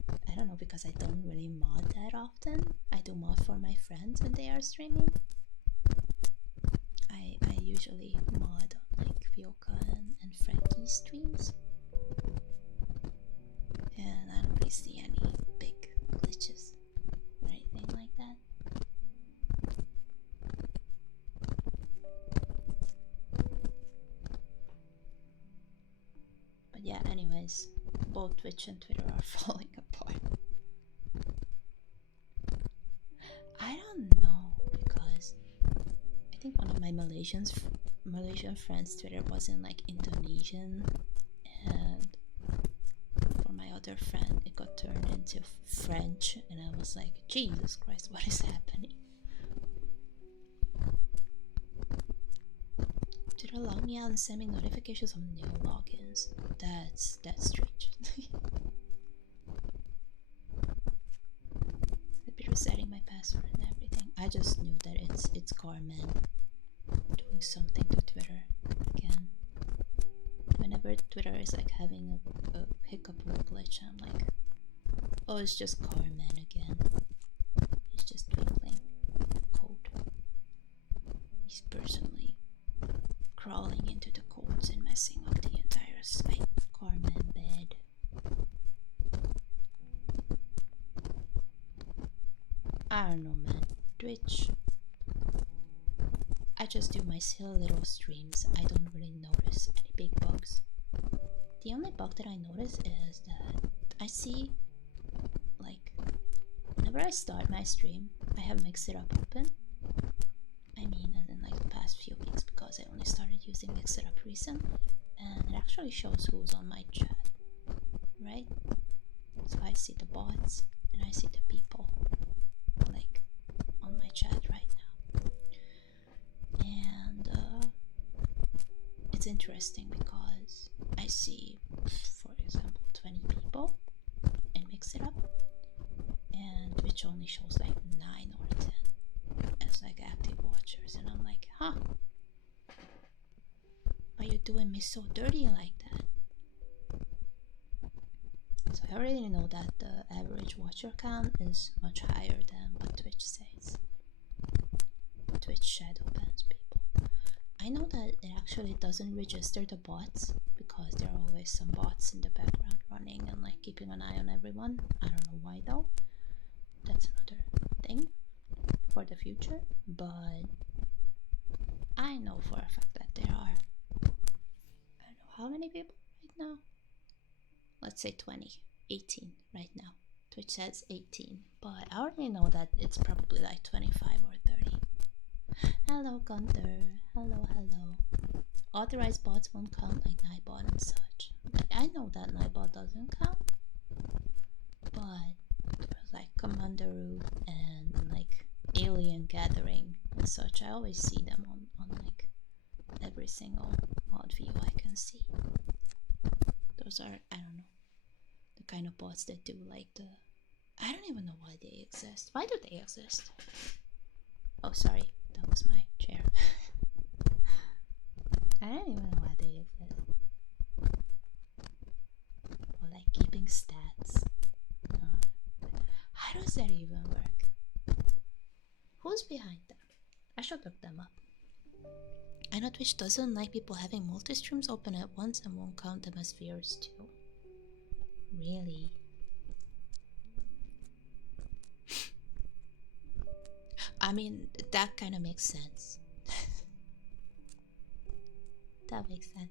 I don't know, because I don't really mod that often. I do mod for my friends when they are streaming. I usually mod on like Vyoka and Frankie's streams. And I don't really see any big glitches or anything like that. But yeah, anyways, both Twitch and Twitter are falling apart. I don't know, because I think one of my Malaysian friends' Twitter was in like Indonesian, and for my other friend it got turned into French, and I was like, Jesus Christ, what is happening? Twitter logged me out and sent me notifications of new logins. That's strange. I'd be resetting my password and everything. I just knew that it's Carmen doing something to Twitter again. Whenever Twitter is like having a hiccup or a glitch, I'm like, oh, it's just Carmen again. He's just twinkling code. He's personally crawling into the codes and messing up the entire site. Carmen bed. I don't know, man. Twitch. I just do my silly little streams. I don't really notice any big bugs. The only bug that I notice is that I see, like, whenever I start my stream, I have Mix It Up open. I mean, as in like the past few weeks, because I only started using Mix It Up recently, and it actually shows who's on my chat, right? So I see the bots and I see the people like on my chat right now, and it's interesting because I see, for example, 20 people and Mix It Up, and Twitch only shows like 9 or 10 as like active watchers, and I'm like, huh, are you doing me so dirty like that? So I already know that the average watcher count is much higher than what Twitch says. Twitch shadow bans people. I know that it actually doesn't register the bots because there are always some bots in the background running and like keeping an eye on everyone. I don't know why though. That's another thing for the future, but I know for a fact that there are, I don't know how many people right now? Let's say 20, 18 right now. Twitch says 18, but I already know that it's probably like 25 or 30. Hello, Gunther. Hello, hello. Authorized bots won't count like Nightbot and such. I know that Nightbot doesn't count, but there was like Commanderoo and like Alien Gathering and such. I always see them on like every single mod view I can see. Those are, I don't know, the kind of bots that do like the... I don't even know why they exist. Why do they exist? Oh, sorry. That was my chair. I don't even know why they exist. Or like keeping stats. How does that even work? Who's behind them? I should look them up. I know Twitch doesn't like people having multi-streams open at once and won't count them as viewers too. Really? I mean, that kind of makes sense. That makes sense.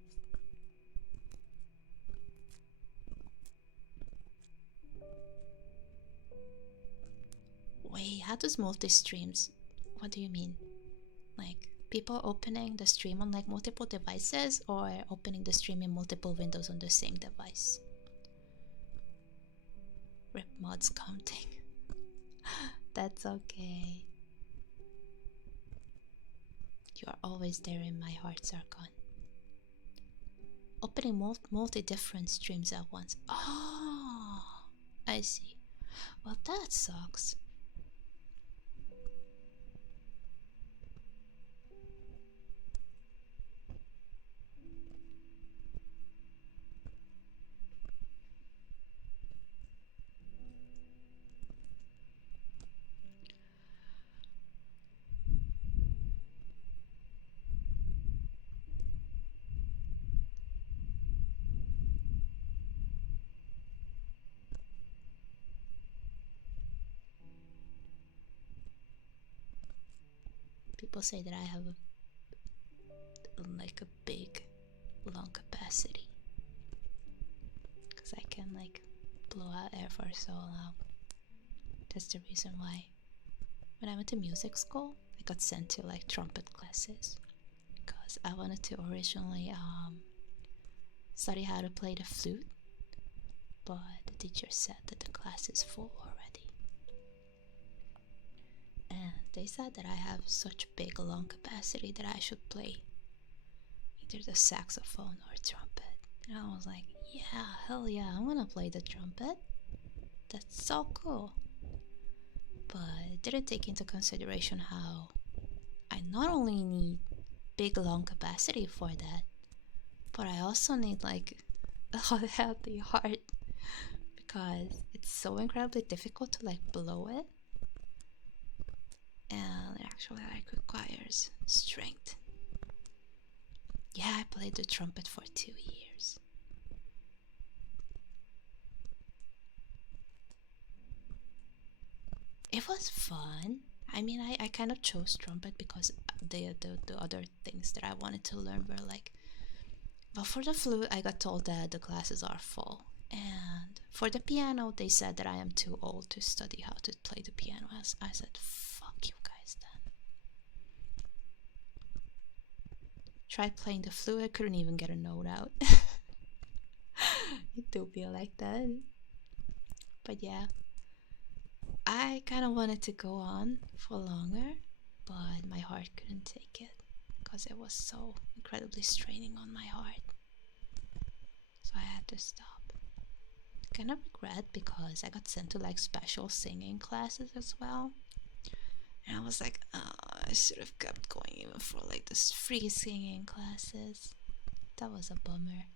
Wait, how does multi-streams... What do you mean? Like, people opening the stream on like multiple devices or opening the stream in multiple windows on the same device? Rip mods counting. That's okay. You are always there in my heart, Zarkon. Opening multi-different streams at once. Oh, I see. Well, that sucks. People say that I have like a big lung capacity because I can like blow out air for so long. That's the reason why when I went to music school I got sent to like trumpet classes because I wanted to originally study how to play the flute, but the teacher said that the class is full already. And they said that I have such big lung capacity that I should play either the saxophone or trumpet. And I was like, yeah, hell yeah, I'm gonna play the trumpet. That's so cool. But it didn't take into consideration how I not only need big lung capacity for that, but I also need like a healthy heart because it's so incredibly difficult to like blow it. And it actually like requires strength. Yeah, I played the trumpet for 2 years. It was fun. I mean, I kind of chose trumpet because the other things that I wanted to learn were like... Well, for the flute, I got told that the classes are full. And for the piano, they said that I am too old to study how to play the piano. I said, fuck you guys then. Tried playing the flute, I couldn't even get a note out. It do be like that. But yeah, I kind of wanted to go on for longer, but my heart couldn't take it because it was so incredibly straining on my heart. So I had to stop. Kind of regret because I got sent to like special singing classes as well. And I was like, oh, I should have kept going even for like this free singing classes. That was a bummer.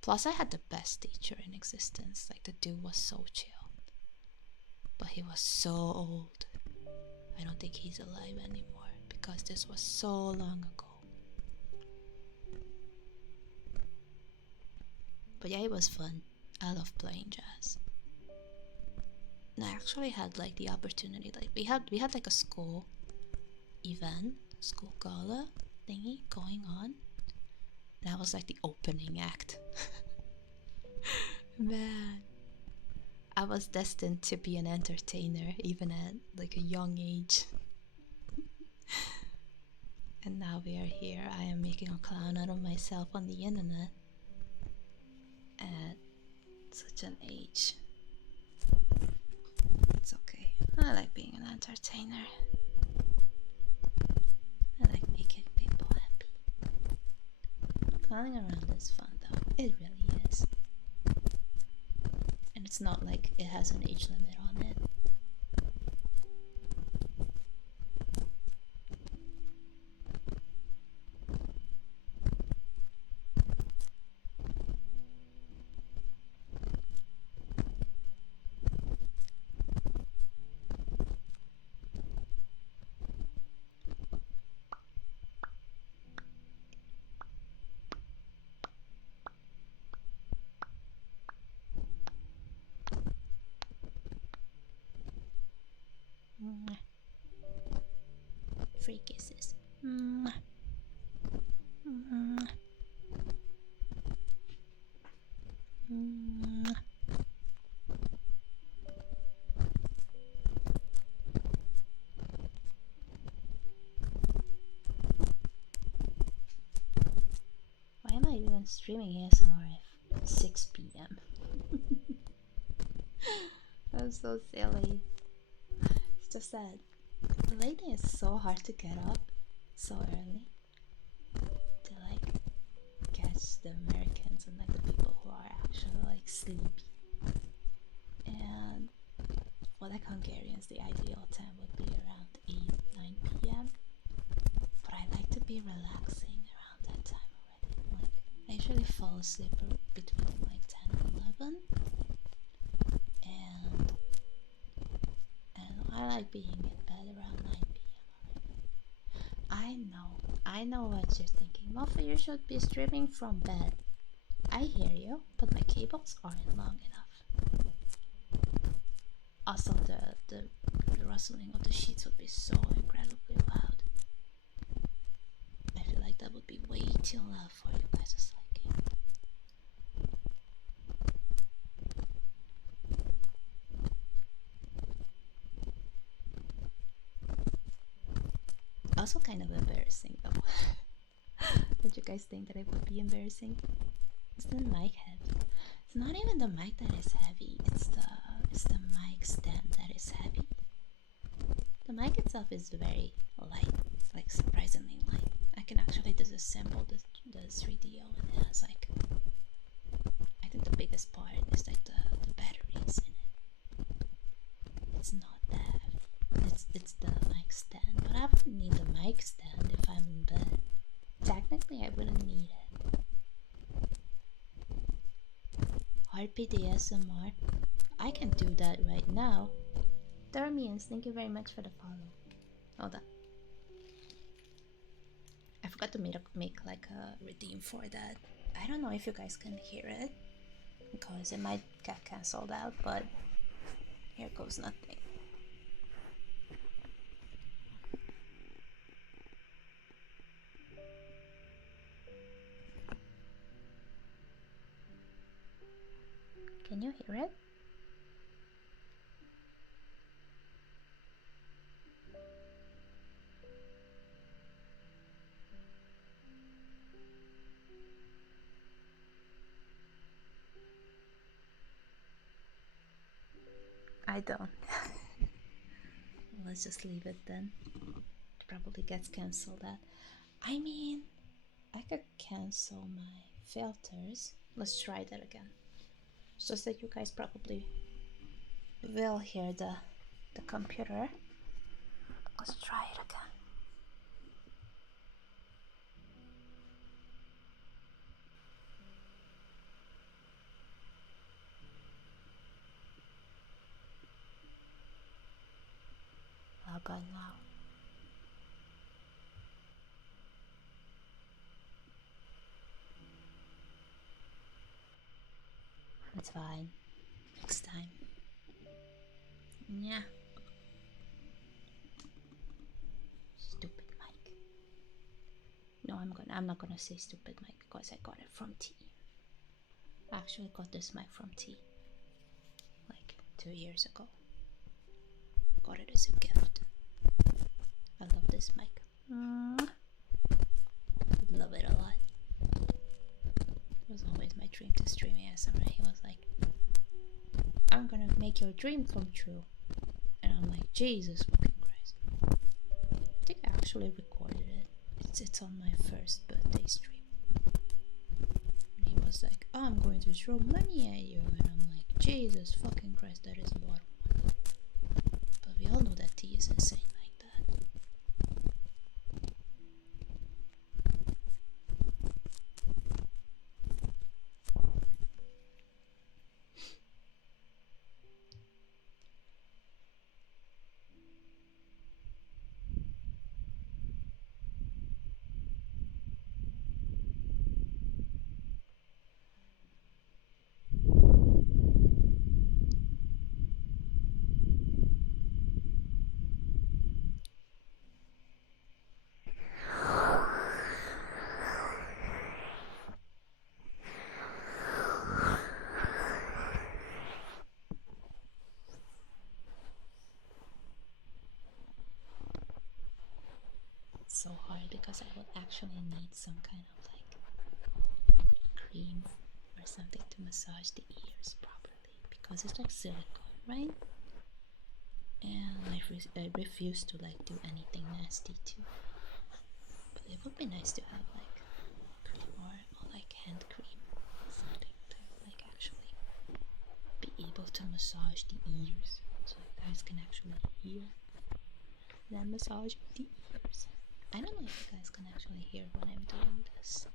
Plus I had the best teacher in existence. Like the dude was so chill. But he was so old. I don't think he's alive anymore because this was so long ago. But yeah, it was fun. I love playing jazz. And I actually had like the opportunity, like we had like a school event, school gala thingy going on. That was like the opening act. Man, I was destined to be an entertainer even at like a young age. And now we are here. I am making a clown out of myself on the internet at such an age. It's okay. I like being an entertainer. I like making people happy. Clowning around is fun though. It really is. And it's not like it has an age limit on it. Free kisses. Why am I even streaming ASMR at 6 p.m.? I'm so silly. It's just that lately it's so hard to get up so early to like catch the Americans and like the people who are actually like sleepy. And for like Hungarians, the ideal time would be around 8-9 p.m. But I like to be relaxing around that time already. Like I usually fall asleep between like 10 and 11. And I like being in bed around 9 p.m. I know what you're thinking. Mofu, you should be streaming from bed. I hear you, but my cables aren't long enough. Also, the rustling of the sheets would be so incredibly loud. I feel like that would be way too loud for you guys' liking. Also kind of embarrassing though. Don't you guys think that it would be embarrassing? Is the mic heavy? It's not even the mic that is heavy, it's the mic stand that is heavy. The mic itself is very light, like surprisingly light. I can actually disassemble the 3DO and it has like, I think the biggest part is like the batteries in it. It's not that heavy. It's the mic stand, but I wouldn't need the mic stand if I'm in bed. Technically, I wouldn't need it. RPD ASMR. I can do that right now. Dermians, thank you very much for the follow. Hold on. I forgot to make like a redeem for that. I don't know if you guys can hear it because it might get cancelled out, but here goes nothing. Can you hear it? I don't. Let's just leave it then. It probably gets cancelled out. I mean, I could cancel my filters. Let's try that again. It's just that you guys probably will hear the computer. Let's try it again. How about now? It's fine. Next time. Yeah. Stupid mic. No, I'm not gonna say stupid mic because I got it from T. I actually got this mic from T like 2 years ago. Got it as a gift. I love this mic. Love it a lot. It was always my dream to stream ASMR. He was like, I'm gonna make your dream come true. And I'm like, Jesus fucking Christ. I think I actually recorded it. It's on my first birthday stream. And he was like, oh, I'm going to throw money at you. And I'm like, Jesus fucking Christ, that is a lot of money. But we all know that T is insane like that. So hard because I would actually need some kind of like cream or something to massage the ears properly because it's like silicone, right? And I refuse to like do anything nasty too. But it would be nice to have like cream or like hand cream or something to like actually be able to massage the ears so you guys can actually hear. Then massage the ears. I don't know if you guys can actually hear when I'm doing this.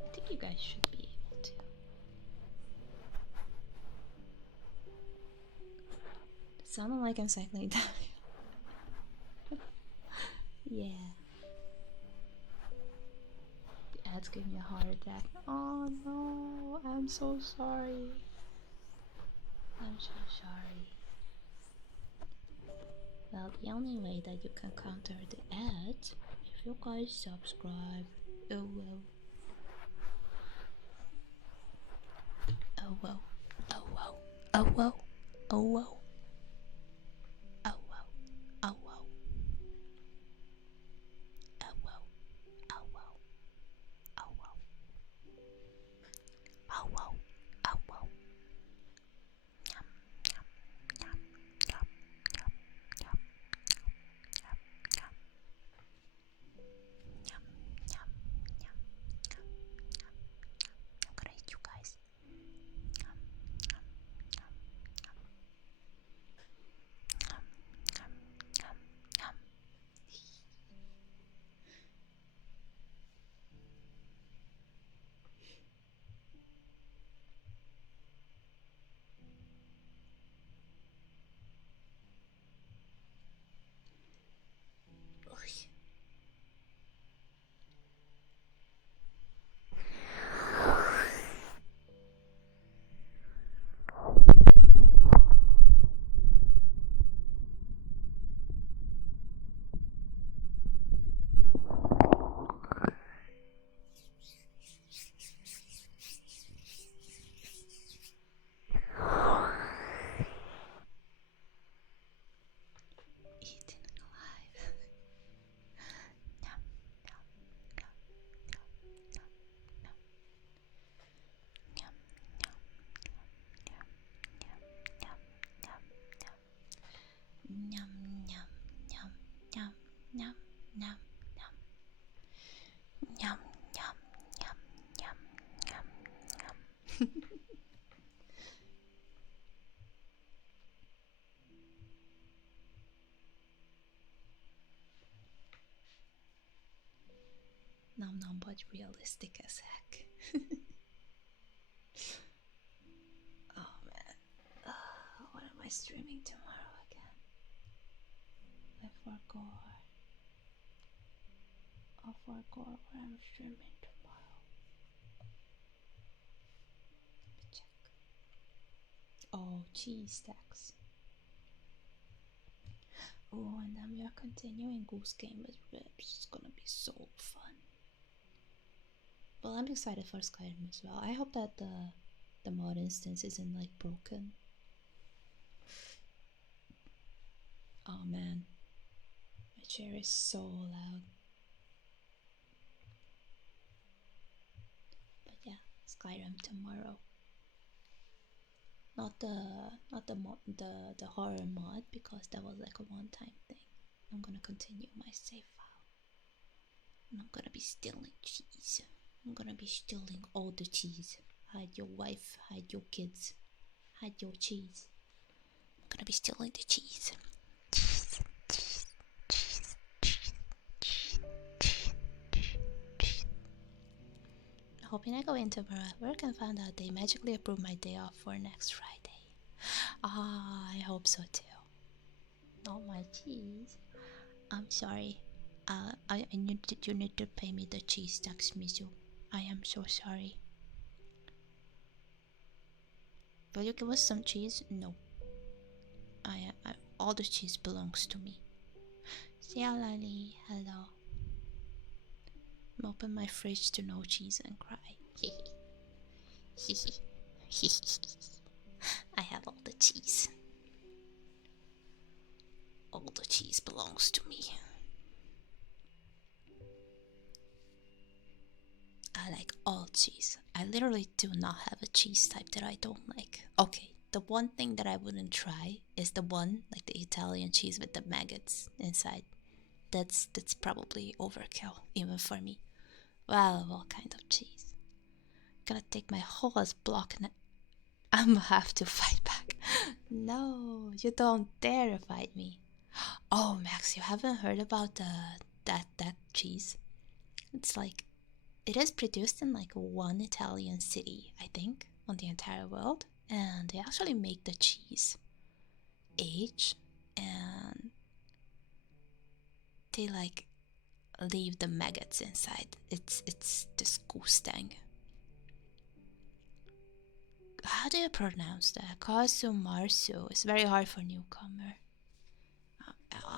I think you guys should be able to. It sounded like I'm cycling down. Yeah. The ads gave me a heart attack. Oh no, I'm so sorry. I'm so sorry. Well, the only way that you can counter the ads if you guys subscribe. Oh well. Oh well. Oh well. Oh well. Oh well. Oh well. Oh well. Oh well. Oh well. Oh well. Oh well. Oh well. Yum, yum, yum, yum, yum, yum, yum, yum. Yum, yum, yum, yum, yum. I'm gonna eat you guys. Yum, yum, yum, yum. Yum, yum, yum, yum. Eating alive. Yum, yum, yum, yum, yum, yum, yum, yum, yum, yum, yum, yum. Yum, yum, yum, yum, yum, yum, yum. Yum, yum, yum, yum, yum, yum. Nom nom, but realistic as heck. Oh man. What am I streaming tomorrow again? I forgot. What I'm streaming tomorrow. Let me check. Oh, cheese stacks. Oh, and then we are continuing Goose Game with Ribs. It's gonna be so fun. Well, I'm excited for Skyrim as well. I hope that the mod instance isn't like broken. Oh man, my chair is so loud. But yeah, Skyrim tomorrow. Not the horror mod, because that was like a one-time thing. I'm gonna continue my save file. And I'm gonna be stealing cheese. I'm gonna be stealing all the cheese. Hide your wife, hide your kids, hide your cheese. I'm gonna be stealing the cheese. Hoping I go into work and find out they magically approve my day off for next Friday. I hope so too. Not my cheese. I'm sorry. You need to pay me the cheese tax, Mizu. I am so sorry. Will you give us some cheese? No. All the cheese belongs to me. Lali, hello. I'm open my fridge to no cheese and cry. I have all the cheese. All the cheese belongs to me. I like all cheese. I literally do not have a cheese type that I don't like. Okay, the one thing that I wouldn't try is the one, like the Italian cheese with the maggots inside. That's probably overkill, even for me. Well, what kind of cheese? Gonna take my whole ass block and I'm gonna have to fight back. No, you don't dare fight me. Oh, Max, you haven't heard about that cheese? It's like, it is produced in like one Italian city, I think, on the entire world, and they actually make the cheese age, and they like leave the maggots inside. It's disgusting. How do you pronounce that? Kasu Marsu. It's very hard for newcomer.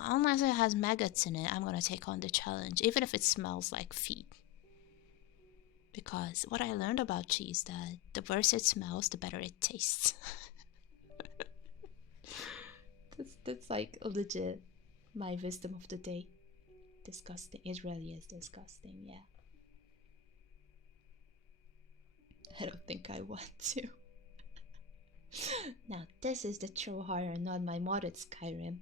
Unless it has maggots in it, I'm gonna take on the challenge, even if it smells like feet. Because what I learned about cheese, that the worse it smells, the better it tastes. that's like legit my wisdom of the day. Disgusting. It really is disgusting, yeah. I don't think I want to. Now, this is the true horror, not my modded Skyrim.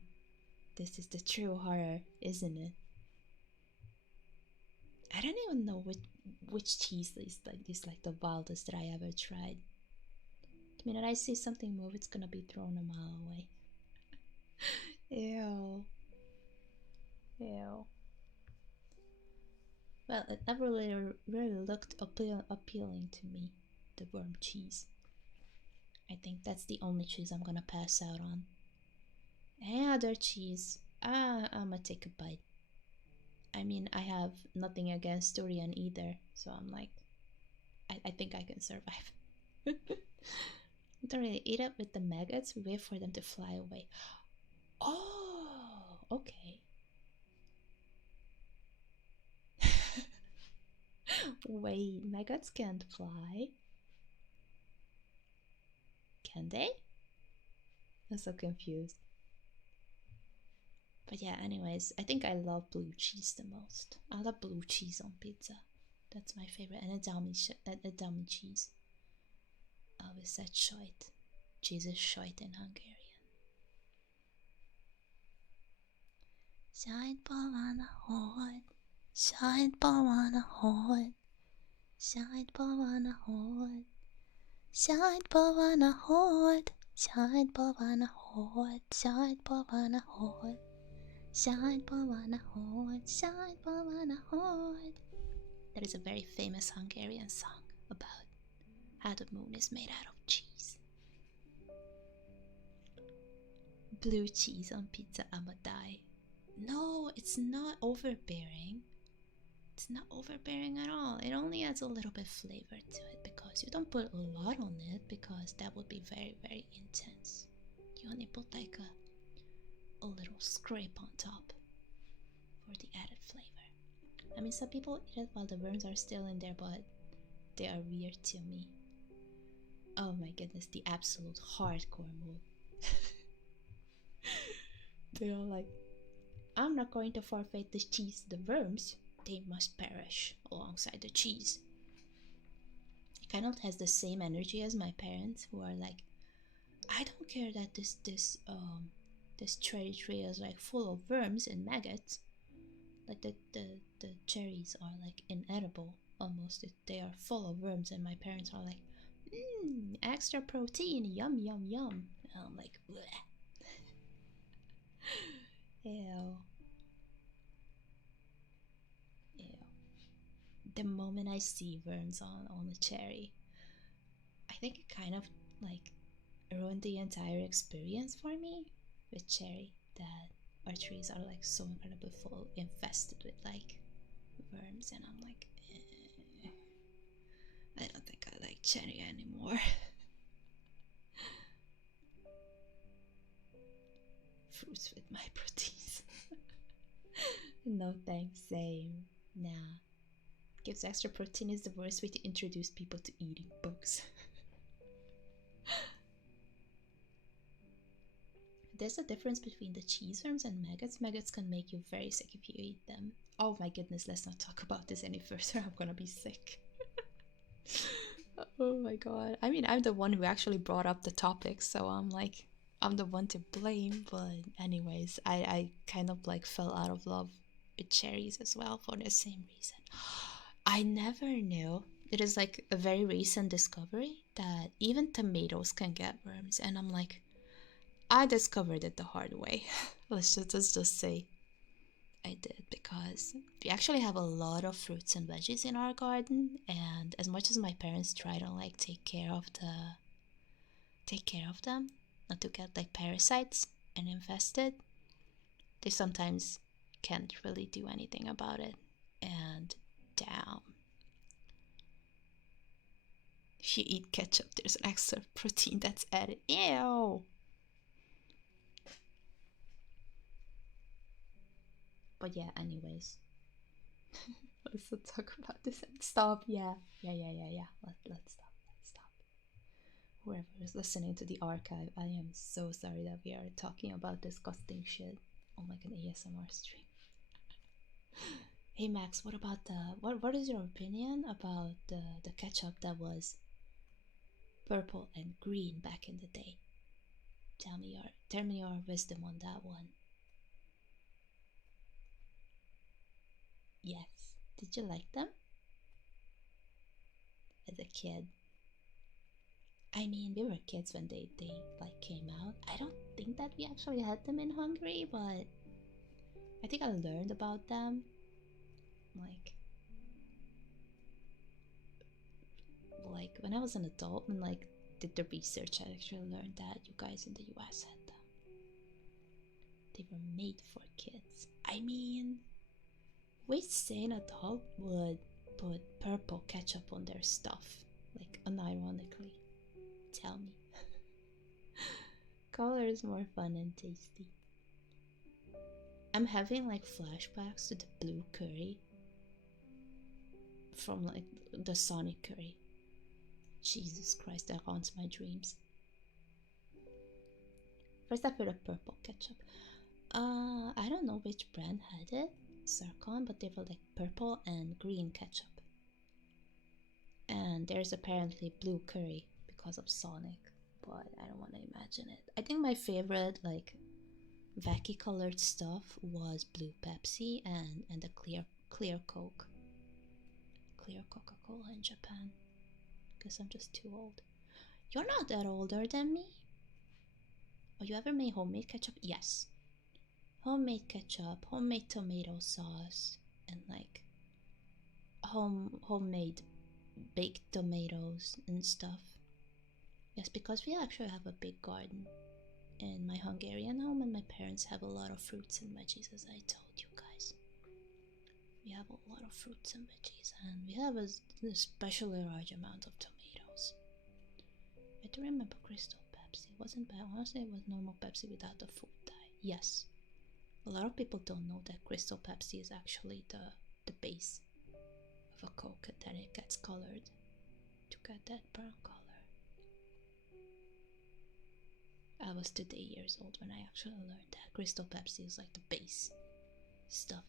This is the true horror, isn't it? I don't even know which cheese is like the wildest that I ever tried. The minute I see something move, it's gonna be thrown a mile away. Ew. Ew. Well, it never really looked appealing to me, the worm cheese. I think that's the only cheese I'm gonna pass out on. Any other cheese, I'm gonna take a bite. I mean, I have nothing against durian either, so I'm like, I think I can survive. Don't really eat it with the maggots, we wait for them to fly away. Oh, okay. Wait, maggots can't fly? Can they? I'm so confused. But yeah, anyways, I think I love blue cheese the most. I love blue cheese on pizza. That's my favorite. And a dummy cheese. We said shite. Cheese is shite in Hungarian. Shite på vana hård. Shite på vana hård. Shite på vana hård. Shite på vana hård. Shite på vana hård. Shite på vana hård. Shine Pavana Horde, Shine Pavana Horde. That is a very famous Hungarian song about how the moon is made out of cheese. Blue cheese on pizza, I'ma die. No, it's not overbearing. It's not overbearing at all. It only adds a little bit flavor to it because you don't put a lot on it because that would be very, very intense. You only put like a little scrape on top for the added flavor. I mean, some people eat it while the worms are still in there, but they are weird to me. Oh my goodness, the absolute hardcore move. They are like, I'm not going to forfeit the cheese to the worms. They must perish alongside the cheese. It kind of has the same energy as my parents, who are like, I don't care that this cherry tree is like full of worms and maggots. Like the cherries are like inedible almost. They are full of worms, and my parents are like, extra protein, yum yum yum. And I'm like, bleh. Ew. Ew. The moment I see worms on a cherry, I think it kind of like ruined the entire experience for me with cherry, that our trees are like so incredibly full, infested with like worms, and I'm like, I don't think I like cherry anymore. Fruits with my proteins. No thanks, same. Nah. Gives extra protein is the worst way to introduce people to eating bugs. There's a difference between the cheese worms and maggots. Maggots can make you very sick if you eat them. Oh my goodness, let's not talk about this any further. I'm gonna be sick. Oh my god. I mean, I'm the one who actually brought up the topic, so I'm like, I'm the one to blame. But anyways, I kind of like fell out of love with cherries as well for the same reason. I never knew. It is like a very recent discovery that even tomatoes can get worms, and I'm like, I discovered it the hard way. let's just say I did, because we actually have a lot of fruits and veggies in our garden, and as much as my parents try to like take care of them, not to get like parasites and infested, they sometimes can't really do anything about it. And damn, if you eat ketchup, there's an extra protein that's added. Ew. But yeah, anyways. Let's not talk about this and stop. Yeah. Let's stop. Let's stop. Whoever is listening to the archive, I am so sorry that we are talking about disgusting shit on like an ASMR stream. Hey Max, what about what is your opinion about the ketchup that was purple and green back in the day? Tell me your wisdom on that one. Yes. Did you like them as a kid? I mean, we were kids when they like came out. I don't think that we actually had them in Hungary, but I think I learned about them like when I was an adult and like did the research. I actually learned that you guys in the US had them. They were made for kids. I mean, which sane adult would put purple ketchup on their stuff, like unironically? Tell me. Color is more fun and tasty. I'm having like flashbacks to the blue curry from like the Sonic curry. Jesus Christ, that haunts my dreams. First I put a purple ketchup. I don't know which brand had it, Sarkon, but they were like purple and green ketchup. And there's apparently blue curry because of Sonic, but I don't want to imagine it. I think my favorite like wacky colored stuff was blue Pepsi and the clear Coke. Clear Coca-Cola in Japan. Because I'm just too old. You're not that older than me. Oh, you ever made homemade ketchup? Yes. Homemade ketchup, homemade tomato sauce, and like homemade baked tomatoes and stuff. Yes, because we actually have a big garden in my Hungarian home, and my parents have a lot of fruits and veggies, as I told you guys. We have a lot of fruits and veggies, and we have an especially large amount of tomatoes. I do remember Crystal Pepsi. It wasn't bad. Honestly, it was normal Pepsi without the food dye. Yes, A lot of people don't know that Crystal Pepsi is actually the base of a Coke, and then it gets colored to get that brown color. I was today years old when I actually learned that Crystal Pepsi is like the base stuff.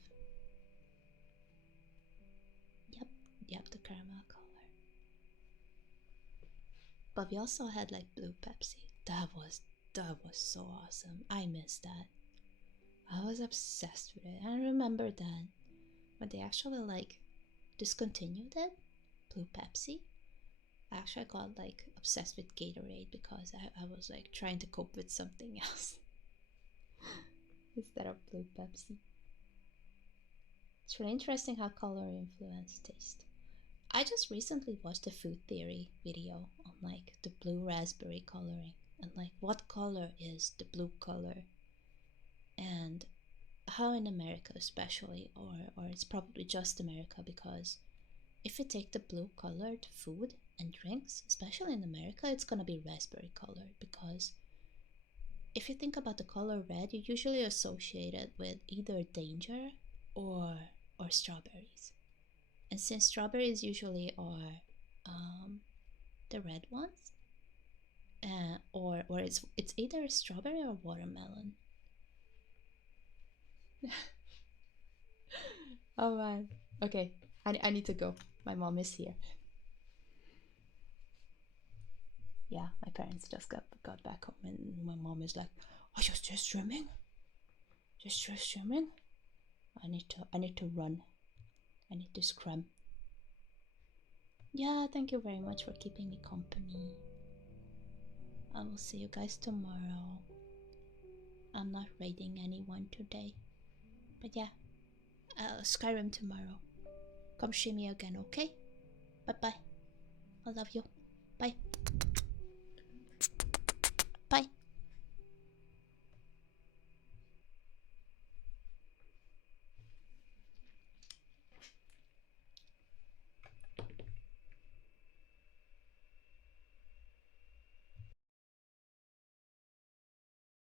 Yep, the caramel color. But we also had like blue Pepsi. That was so awesome. I miss that. I was obsessed with it. I remember that when they actually like discontinued it, blue Pepsi, I actually got like obsessed with Gatorade because I was like trying to cope with something else instead of blue Pepsi. It's really interesting how color influences taste. I just recently watched a food theory video on like the blue raspberry coloring and like what color is the blue color, and how in America especially, or it's probably just America, because if you take the blue colored food and drinks, especially in America, it's gonna be raspberry colored, because if you think about the color red, you usually associate it with either danger or strawberries. And since strawberries usually are the red ones, or it's either strawberry or watermelon. Oh man. Okay, I need to go. My mom is here. Yeah, my parents just got back home, and my mom is like, "Oh, just streaming, just streaming." I need to run. I need to scrum. Yeah, thank you very much for keeping me company. I will see you guys tomorrow. I'm not raiding anyone today, but yeah, Skyrim tomorrow. Come see me again, okay? Bye bye. I love you. Bye. Bye.